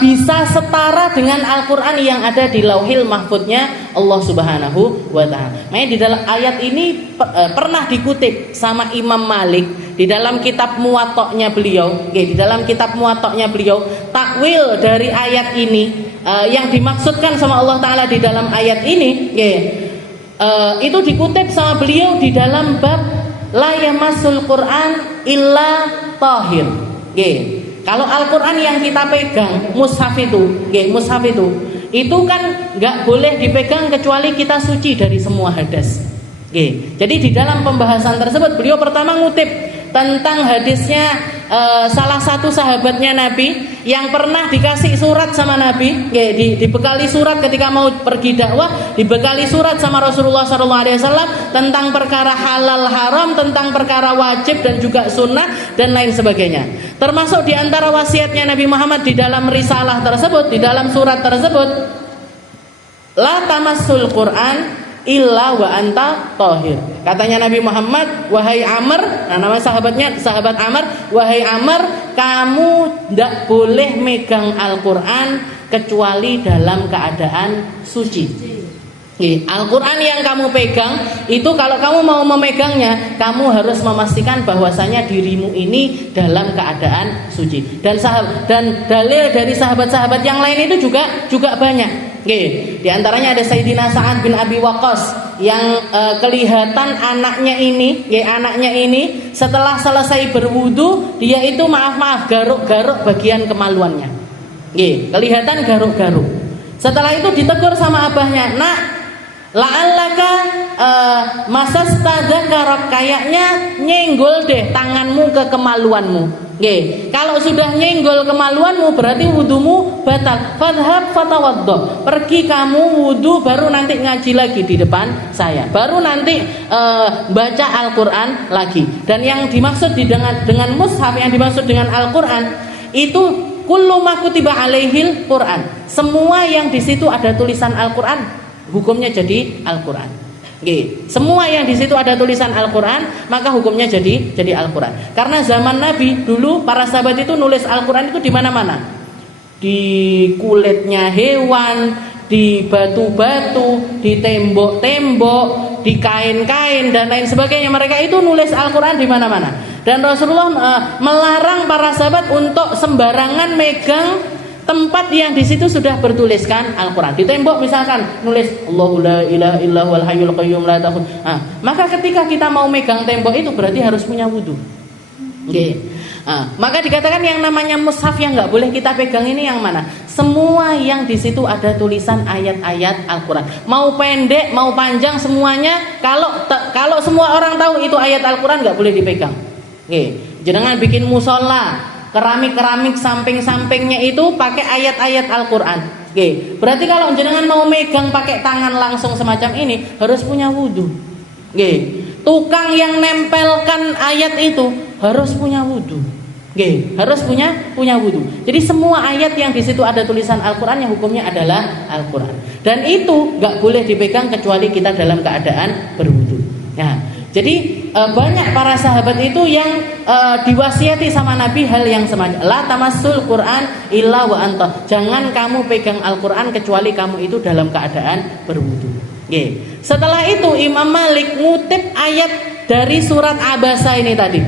bisa setara dengan Al-Qur'an yang ada di Lauhil Mahfuznya Allah Subhanahu wa taala. Makanya di dalam ayat ini pernah dikutip sama Imam Malik di dalam kitab Muwatta'nya beliau, di dalam kitab Muwatta'nya beliau, takwil dari ayat ini yang dimaksudkan sama Allah Ta'ala di dalam ayat ini, itu dikutip sama beliau di dalam bab la yamassul Qur'an illa tahir. Kalau Al-Qur'an yang kita pegang, mushaf itu kan nggak boleh dipegang kecuali kita suci dari semua hadas. Jadi di dalam pembahasan tersebut beliau pertama ngutip tentang hadisnya salah satu sahabatnya Nabi yang pernah dikasih surat sama Nabi, dibekali surat ketika mau pergi dakwah, dibekali surat sama Rasulullah SAW tentang perkara halal haram, tentang perkara wajib dan juga sunnah dan lain sebagainya. Termasuk di antara wasiatnya Nabi Muhammad di dalam risalah tersebut, di dalam surat tersebut, la tamassul Qur'an illa wa anta tahir. Katanya Nabi Muhammad, wahai Amr, nah nama sahabat Amr, wahai Amr, kamu tidak boleh megang Al-Qur'an kecuali dalam keadaan suci. Al-Qur'an yang kamu pegang itu, kalau kamu mau memegangnya, kamu harus memastikan bahwasanya dirimu ini dalam keadaan suci. Dan dalil dari sahabat-sahabat yang lain itu juga banyak. Di antaranya ada Sayyidina Sa'ad bin Abi Waqqas yang kelihatan anaknya ini setelah selesai berwudu dia itu garuk-garuk bagian kemaluannya. Kelihatan garuk-garuk. Setelah itu ditegur sama abahnya, "Nak, la'allaka masastadzakarak, kayaknya nyenggol deh tanganmu ke kemaluanmu." Kalau sudah nyenggol kemaluanmu berarti wudumu batal. Fadhhab fatawaddo, pergi kamu wudu, baru nanti ngaji lagi di depan saya, baru nanti baca Al-Qur'an lagi. Dan yang dimaksud dengan mushaf, yang dimaksud dengan Al-Qur'an itu kullu ma kutiba alaihil Qur'an. Semua yang di situ ada tulisan Al-Qur'an hukumnya jadi Al-Qur'an. Semua yang di situ ada tulisan Al-Qur'an maka hukumnya jadi Al-Qur'an. Karena zaman Nabi dulu para sahabat itu nulis Al-Qur'an itu di mana-mana. Di kulitnya hewan, di batu-batu, di tembok-tembok, di kain-kain dan lain sebagainya. Mereka itu nulis Al-Qur'an di mana-mana. Dan Rasulullah melarang para sahabat untuk sembarangan megang tempat yang di situ sudah bertuliskan Al-Qur'an. Di tembok misalkan nulis Allahu la ilaha illa huwal hayyul qayyum la ta'khudhuhu. Maka ketika kita mau megang tembok itu berarti harus punya wudu. Maka dikatakan yang namanya mushaf yang nggak boleh kita pegang ini yang mana? Semua yang di situ ada tulisan ayat-ayat Al-Quran. Mau pendek, mau panjang, semuanya. Kalau semua orang tahu itu ayat Al-Quran nggak boleh dipegang. Jangan bikin musola, keramik samping-sampingnya itu pakai ayat-ayat Al-Quran. Berarti kalau jenengan mau megang pakai tangan langsung semacam ini harus punya wudhu. Tukang yang nempelkan ayat itu harus punya wudhu. Harus punya wudhu. Jadi semua ayat yang di situ ada tulisan Al-Quran yang hukumnya adalah Al-Quran. Dan itu nggak boleh dipegang kecuali kita dalam keadaan berwudhu. Jadi banyak para sahabat itu yang diwasiati sama Nabi hal yang semacam la tamassul Quran illa wa anta. Jangan kamu pegang Al-Quran kecuali kamu itu dalam keadaan berwudhu. Setelah itu Imam Malik ngutip ayat dari surat Abasa ini tadi.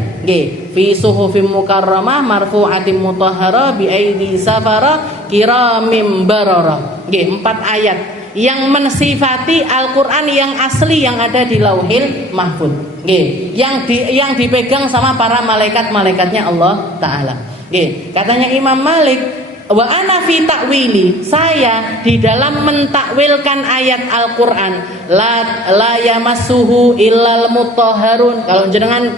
Fi suhufim mukarramah marfu'atim mutahhara bi aidi safara kiramim barara. 4 ayat yang mensifati Al-Quran yang asli yang ada di Lauhil Mahfuz. Yang dipegang sama para malaikat-malaikatnya Allah Ta'ala. Katanya Imam Malik, wa ana fi ta'wili, saya di dalam mentakwilkan ayat Al-Quran la yamassuhu illal mutahharun. Kalau jenengan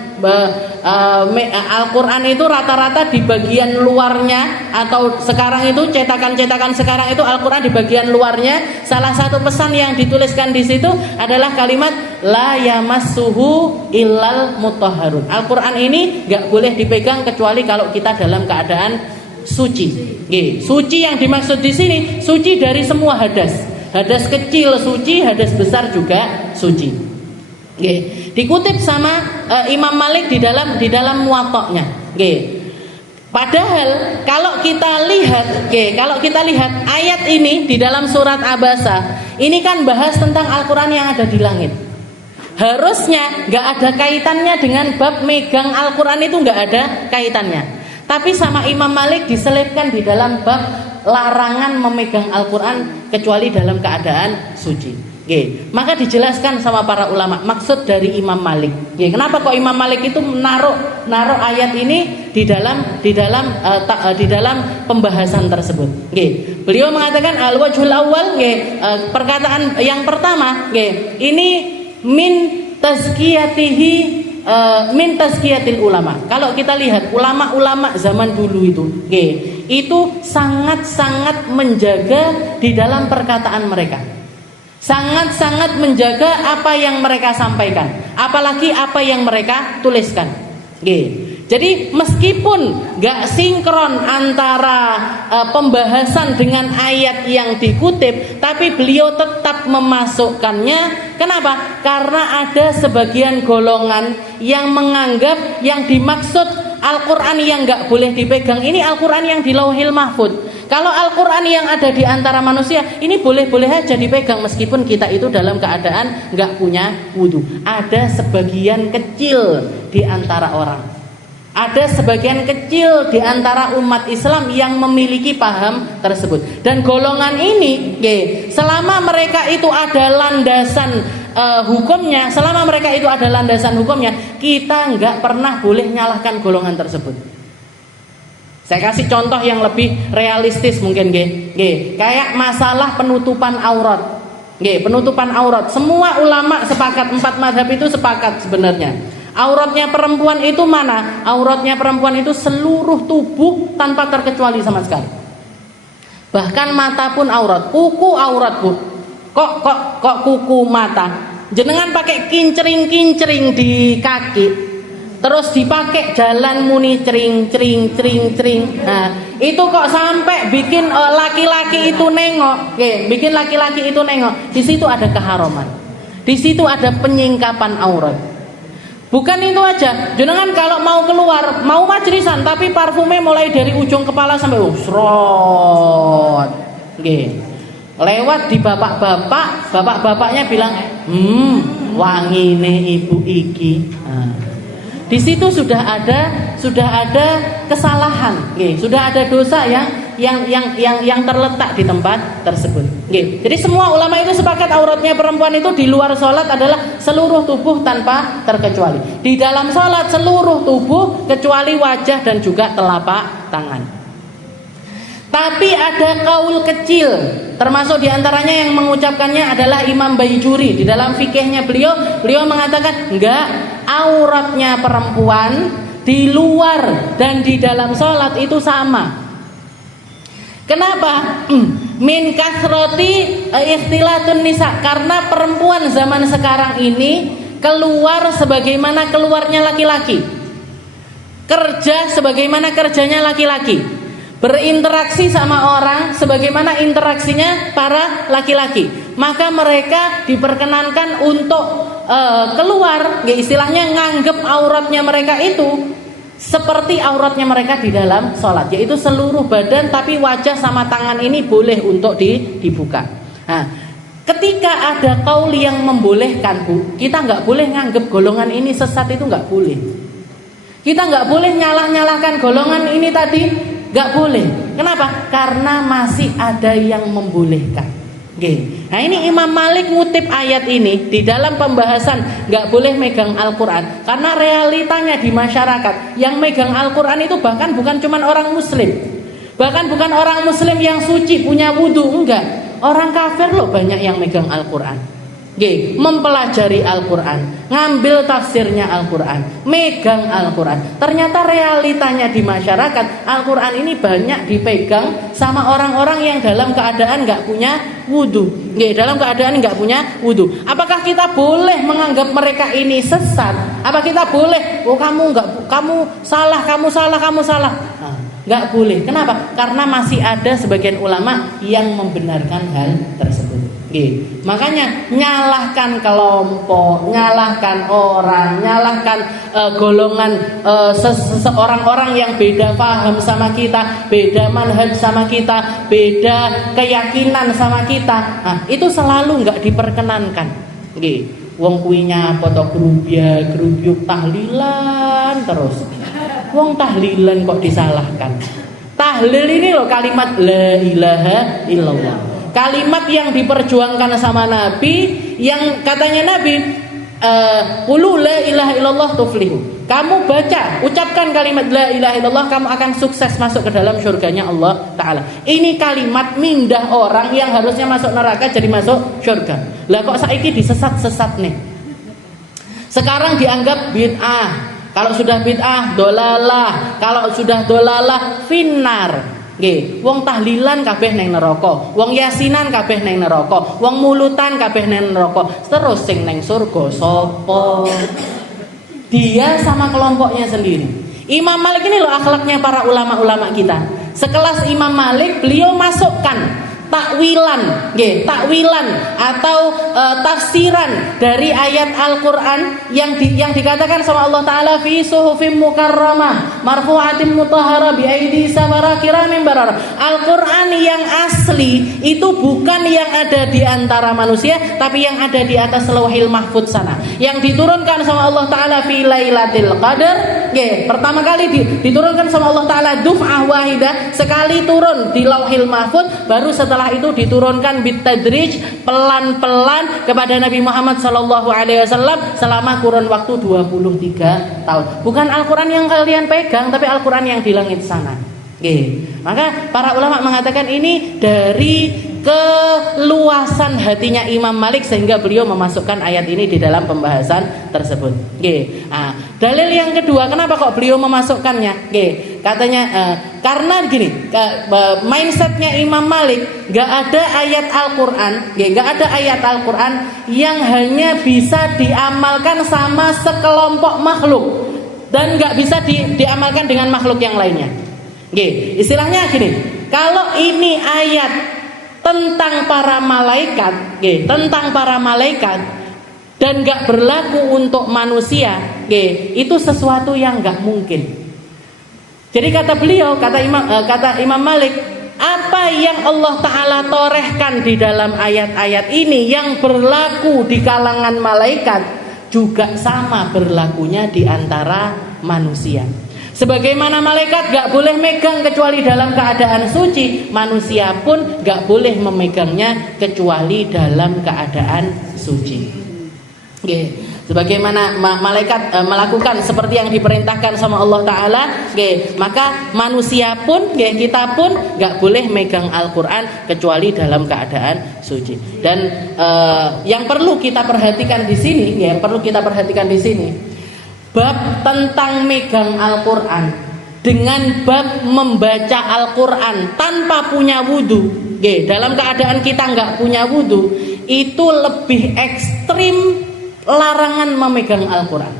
Al-Quran itu rata-rata di bagian luarnya, atau sekarang itu cetakan-cetakan sekarang itu Al-Quran di bagian luarnya, salah satu pesan yang dituliskan di situ adalah kalimat la yamassuhu illal mutahharun. Al-Quran ini nggak boleh dipegang kecuali kalau kita dalam keadaan suci. Suci yang dimaksud di sini suci dari semua hadas. Hadas kecil suci, hadas besar juga suci. Dikutip sama Imam Malik di dalam Muwatta'nya. Padahal kalau kita lihat ayat ini di dalam surat Abasa, ini kan bahas tentang Al-Quran yang ada di langit. Harusnya nggak ada kaitannya dengan bab megang Al-Quran, itu nggak ada kaitannya. Tapi sama Imam Malik diselipkan di dalam bab larangan memegang Al-Quran kecuali dalam keadaan suci. Maka dijelaskan sama para ulama maksud dari Imam Malik. Kenapa kok Imam Malik itu naruh ayat ini di dalam pembahasan tersebut. Beliau mengatakan al-wajhul awal, perkataan yang pertama, ini min tazkiyatil ulama. Kalau kita lihat ulama-ulama zaman dulu itu sangat-sangat menjaga di dalam perkataan mereka. Sangat-sangat menjaga apa yang mereka sampaikan, apalagi apa yang mereka tuliskan. Jadi meskipun gak sinkron antara pembahasan dengan ayat yang dikutip, tapi beliau tetap memasukkannya. Kenapa? Karena ada sebagian golongan yang menganggap yang dimaksud Al-Quran yang gak boleh dipegang ini Al-Quran yang di Lauhil Mahfuz. Kalau Al-Quran yang ada di antara manusia ini boleh-boleh aja dipegang meskipun kita itu dalam keadaan gak punya wudhu. Ada sebagian kecil di antara orang, ada sebagian kecil di antara umat Islam yang memiliki paham tersebut. Dan golongan ini, selama mereka itu ada landasan hukumnya, kita nggak pernah boleh nyalahkan golongan tersebut. Saya kasih contoh yang lebih realistis mungkin, kayak masalah penutupan aurat. Penutupan aurat, semua ulama sepakat, 4 mazhab itu sepakat sebenarnya. Auratnya perempuan itu mana? Auratnya perempuan itu seluruh tubuh tanpa terkecuali sama sekali. Bahkan mata pun aurat, kuku aurat, Bu. Kok kuku mata? Jenengan pakai kincring-kincring di kaki, terus dipakai jalan muni cering. Nah, itu kok sampai bikin laki-laki itu nengok, Di situ ada keharaman. Di situ ada penyingkapan aurat. Bukan itu aja, jenengan kalau mau keluar, mau majlisan tapi parfumnya mulai dari ujung kepala sampai usrot. Lewat di bapak-bapaknya bilang, wangi nih ibu iki. Di situ sudah ada kesalahan, sudah ada dosa yang terletak di tempat tersebut. Nggih. Jadi semua ulama itu sepakat auratnya perempuan itu di luar sholat adalah seluruh tubuh tanpa terkecuali. Di dalam sholat seluruh tubuh kecuali wajah dan juga telapak tangan. Tapi ada kaul kecil, termasuk diantaranya yang mengucapkannya adalah Imam Baijuri. Di dalam fikihnya beliau mengatakan enggak, auratnya perempuan di luar dan di dalam sholat itu sama. Kenapa? Min kasroti ikhtilatun nisa, karena perempuan zaman sekarang ini keluar sebagaimana keluarnya laki-laki, kerja sebagaimana kerjanya laki-laki, berinteraksi sama orang sebagaimana interaksinya para laki-laki. Maka mereka diperkenankan untuk keluar, ya istilahnya nganggep auratnya mereka itu seperti auratnya mereka di dalam sholat, yaitu seluruh badan, tapi wajah sama tangan ini boleh untuk dibuka. Nah, ketika ada kaul yang membolehkan, Bu, kita nggak boleh nganggep golongan ini sesat, itu nggak boleh. Kita nggak boleh nyalah-nyalahkan golongan ini tadi, nggak boleh. Kenapa? Karena masih ada yang membolehkan. Oke. Nah ini Imam Malik ngutip ayat ini di dalam pembahasan nggak boleh megang Al-Quran, karena realitanya di masyarakat yang megang Al-Quran itu bahkan bukan cuma orang Muslim, bahkan bukan orang Muslim yang suci punya wudhu, enggak, orang kafir loh banyak yang megang Al-Quran. Oke, mempelajari Al-Quran, ngambil tafsirnya Al-Quran, megang Al-Quran. Ternyata realitanya di masyarakat Al-Quran ini banyak dipegang sama orang-orang yang dalam keadaan nggak punya wudhu. Oke, dalam keadaan nggak punya wudhu. Apakah kita boleh menganggap mereka ini sesat? Apa kita boleh? Oh kamu nggak, kamu salah. Nah, nggak boleh. Kenapa? Karena masih ada sebagian ulama yang membenarkan hal tersebut. Oke. Makanya nyalahkan kelompok, nyalahkan orang, nyalahkan golongan seseorang-orang yang beda paham sama kita, beda manhaj sama kita, beda keyakinan sama kita. Nah, itu selalu nggak diperkenankan. Oke. Wong kuinya foto gerubyuk tahlilan terus. Wong tahlilan kok disalahkan. Tahlil ini loh kalimat la ilaha illallah. Kalimat yang diperjuangkan sama Nabi, yang katanya Nabi qulu la ilaha illallah tuflihu. Kamu baca, ucapkan kalimat la ilaha illallah, kamu akan sukses masuk ke dalam surganya Allah Ta'ala. Ini kalimat mindah orang yang harusnya masuk neraka jadi masuk surga. Lah kok saiki disesat-sesat nih. Sekarang dianggap bid'ah. Kalau sudah bid'ah dolalah, kalau sudah dolalah finnar. Nggih, wong tahlilan kabeh neng neraka, wong yasinan kabeh neng neraka, wong mulutan kabeh neng neraka. Terus sing neng surga sapa? Dia sama kelompoknya sendiri. Imam Malik ini loh akhlaknya para ulama-ulama kita. Sekelas Imam Malik, beliau masukkan takwilan, takwilan atau tafsiran dari ayat Al-Quran yang dikatakan sama Allah Ta'ala fi suhufim mukarramah marfu'atim mutahhara bi aidi safara kiramin barara. Al-Quran yang asli itu bukan yang ada di antara manusia, tapi yang ada di atas Lauhil Mahfuz sana, yang diturunkan sama Allah Ta'ala fi lailatul qadar. Pertama kali diturunkan sama Allah Ta'ala duf'ah wahidah, sekali turun di Lauhil Mahfuz, baru setelah itu diturunkan bitadrij, pelan-pelan kepada Nabi Muhammad SAW selama kurun waktu 23 tahun. Bukan Al-Quran yang kalian pegang, tapi Al-Quran yang di langit sana. Maka para ulama mengatakan ini dari keluasan hatinya Imam Malik sehingga beliau memasukkan ayat ini di dalam pembahasan tersebut. Nah, dalil yang kedua, kenapa kok beliau memasukkannya? Katanya karena gini, mindsetnya Imam Malik, nggak ada ayat Al-Quran, nggak ada ayat Al-Quran yang hanya bisa diamalkan sama sekelompok makhluk dan nggak bisa diamalkan dengan makhluk yang lainnya. Istilahnya gini, kalau ini ayat tentang para malaikat, tentang para malaikat dan nggak berlaku untuk manusia, itu sesuatu yang nggak mungkin. Jadi kata beliau, kata Imam Malik, apa yang Allah Ta'ala torehkan di dalam ayat-ayat ini yang berlaku di kalangan malaikat juga sama berlakunya di antara manusia. Sebagaimana malaikat gak boleh megang kecuali dalam keadaan suci, manusia pun gak boleh memegangnya kecuali dalam keadaan suci. Okay. Sebagaimana malaikat melakukan seperti yang diperintahkan sama Allah Ta'ala, maka manusia pun, kita pun gak boleh megang Al-Quran kecuali dalam keadaan suci. Dan yang perlu kita perhatikan di sini, bab tentang megang Al-Quran dengan bab membaca Al-Quran tanpa punya wudhu, dalam keadaan kita nggak punya wudhu, itu lebih ekstrim larangan memegang Al-Quran.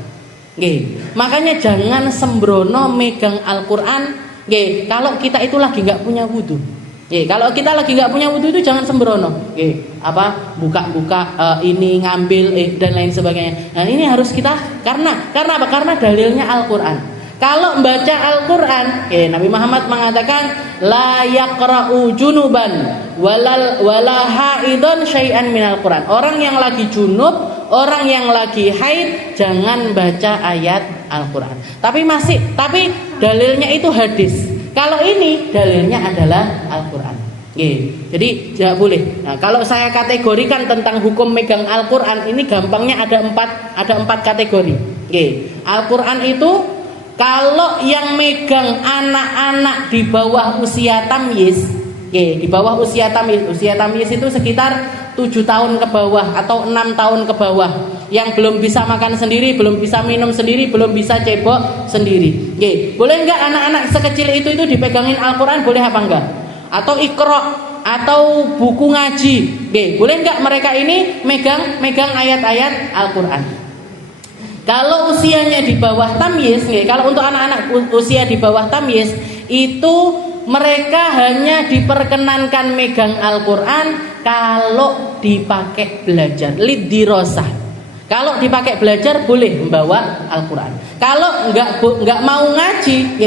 Makanya jangan sembrono megang Al-Quran kalau kita itu lagi nggak punya wudhu. Kalau kita lagi nggak punya wudhu itu jangan sembrono, buka-buka ini ngambil dan lain sebagainya. Nah ini harus kita karena apa? Karena dalilnya Al-Quran. Kalau membaca Al-Quran, Nabi Muhammad mengatakan la yaqra'u junuban wala haidon syai'an minal Quran. Orang yang lagi junub, orang yang lagi haid jangan baca ayat Al-Quran. Tapi dalilnya itu hadis. Kalau ini dalilnya adalah Al-Quran. Jadi tidak boleh. Nah, kalau saya kategorikan tentang hukum megang Al-Quran ini gampangnya ada empat kategori. Al-Quran itu kalau yang megang anak-anak di bawah usia tamyiz, di bawah usia tamyiz itu sekitar 7 tahun ke bawah atau 6 tahun ke bawah, yang belum bisa makan sendiri, belum bisa minum sendiri, belum bisa cebok sendiri. Boleh enggak anak-anak sekecil itu dipegangin Al-Quran, boleh apa enggak? Atau Iqra atau buku ngaji, boleh enggak mereka ini megang ayat-ayat Al-Quran? Kalau usianya di bawah tamyiz, kalau untuk anak-anak usia di bawah tamyiz itu mereka hanya diperkenankan megang Al-Quran kalau dipakai belajar, lidirosah. Kalau dipakai belajar boleh membawa Al-Quran. Kalau nggak mau ngaji,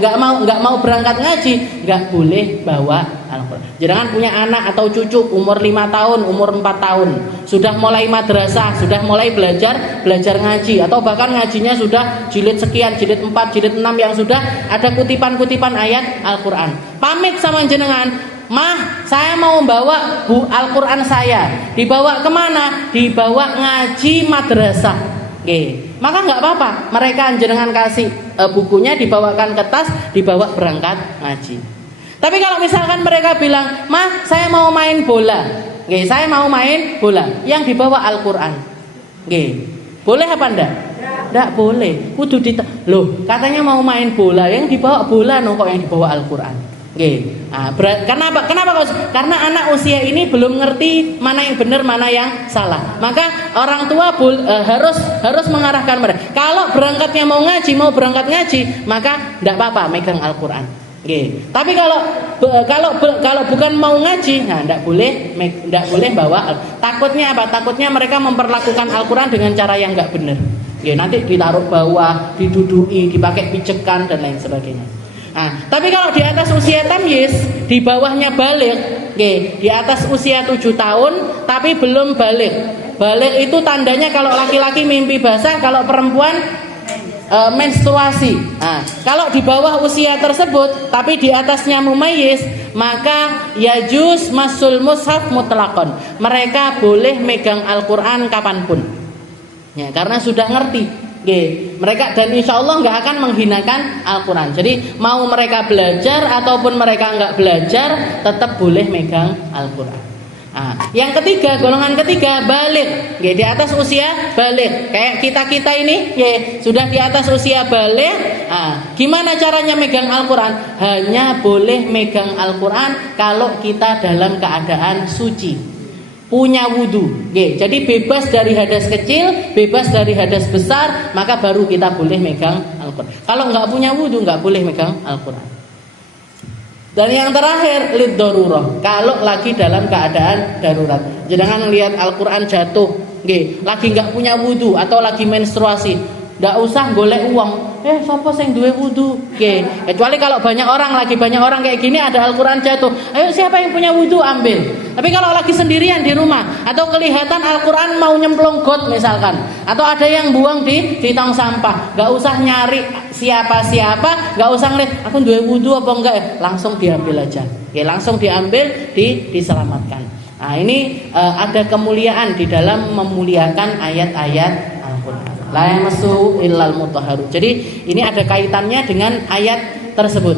nggak mau berangkat ngaji, nggak boleh bawa Al-Quran. Jangan punya anak atau cucu umur 5 tahun, umur 4 tahun, sudah mulai madrasah, sudah mulai belajar ngaji, atau bahkan ngajinya sudah jilid sekian, jilid 4, jilid 6 yang sudah ada kutipan-kutipan ayat Al-Quran. Pamit sama jenengan, Mah, saya mau bawa Al-Quran saya. Dibawa kemana? Dibawa ngaji madrasah. Maka nggak apa-apa. Mereka jenengan kasih bukunya, dibawakan ke tas, dibawa berangkat ngaji. Tapi kalau misalkan mereka bilang, Mah, saya mau main bola. Saya mau main bola. Yang dibawa Al-Quran. Boleh apa enggak? Enggak boleh. Kudu loh, katanya mau main bola, yang dibawa bola kok yang dibawa Al-Quran. Kenapa? Karena anak usia ini belum ngerti mana yang benar, mana yang salah. Maka orang tua harus mengarahkan mereka. Kalau berangkatnya mau berangkat ngaji, maka tidak apa-apa megang Al-Quran. Tapi kalau bukan mau ngaji, nah tidak boleh bawa. Takutnya apa? Takutnya mereka memperlakukan Al-Quran dengan cara yang nggak benar. Nanti ditaruh bawah, diduduki, dipakai pijekan dan lain sebagainya. Tapi kalau di atas usia tamyiz, di bawahnya baligh, di atas usia 7 tahun tapi belum baligh. Baligh itu tandanya kalau laki-laki mimpi basah, kalau perempuan menstruasi. Kalau di bawah usia tersebut tapi di atasnya mumayyiz, maka yajuz masul mushaf mutlaqan. Mereka boleh megang Al-Quran kapanpun. Karena sudah ngerti. Mereka dan insya Allah nggak akan menghinakan Al-Quran. Jadi mau mereka belajar ataupun mereka nggak belajar, tetap boleh megang Al-Quran. Yang ketiga, golongan ketiga, baligh. Di atas usia baligh. Kayak kita ini, sudah di atas usia baligh. Gimana caranya megang Al-Quran? Hanya boleh megang Al-Quran kalau kita dalam keadaan suci, punya wudhu. Jadi bebas dari hadas kecil, bebas dari hadas besar, maka baru kita boleh megang Al-Quran. Kalau nggak punya wudhu, nggak boleh megang Al-Quran. Dan yang terakhir, lid darurah. Kalau lagi dalam keadaan darurat, jangan lihat Al-Quran jatuh, lagi nggak punya wudhu atau lagi menstruasi, Nggak usah golek uang. Sapa sing duwe wudu? Oke. Kecuali kalau banyak orang kayak gini, ada Al-Qur'an jatuh. Ayo siapa yang punya wudu ambil. Tapi kalau lagi sendirian di rumah atau kelihatan Al-Qur'an mau nyemplung got misalkan, atau ada yang buang di tong sampah, nggak usah nyari siapa-siapa, nggak usah ngeliat aku duwe wudu apa enggak, langsung diambil aja. Langsung diambil, diselamatkan. Nah, ini ada kemuliaan di dalam memuliakan ayat-ayat Al-Qur'an. La yamassuhu illal mutahharun. Jadi ini ada kaitannya dengan ayat tersebut.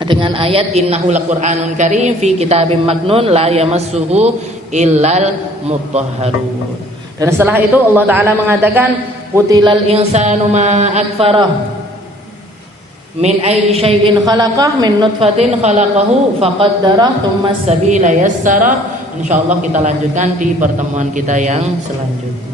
Dengan ayat innahu laqur'anun karim fi kitabim maknun la yamassuhu illal mutahharun. Dan setelah itu Allah Ta'ala mengatakan qutilal insanu ma akfarah min ayyi syai'in khalaqah min nutfatin khalaqahu faqaddarah tsumma as-sabila yassara. Insyaallah kita lanjutkan di pertemuan kita yang selanjutnya.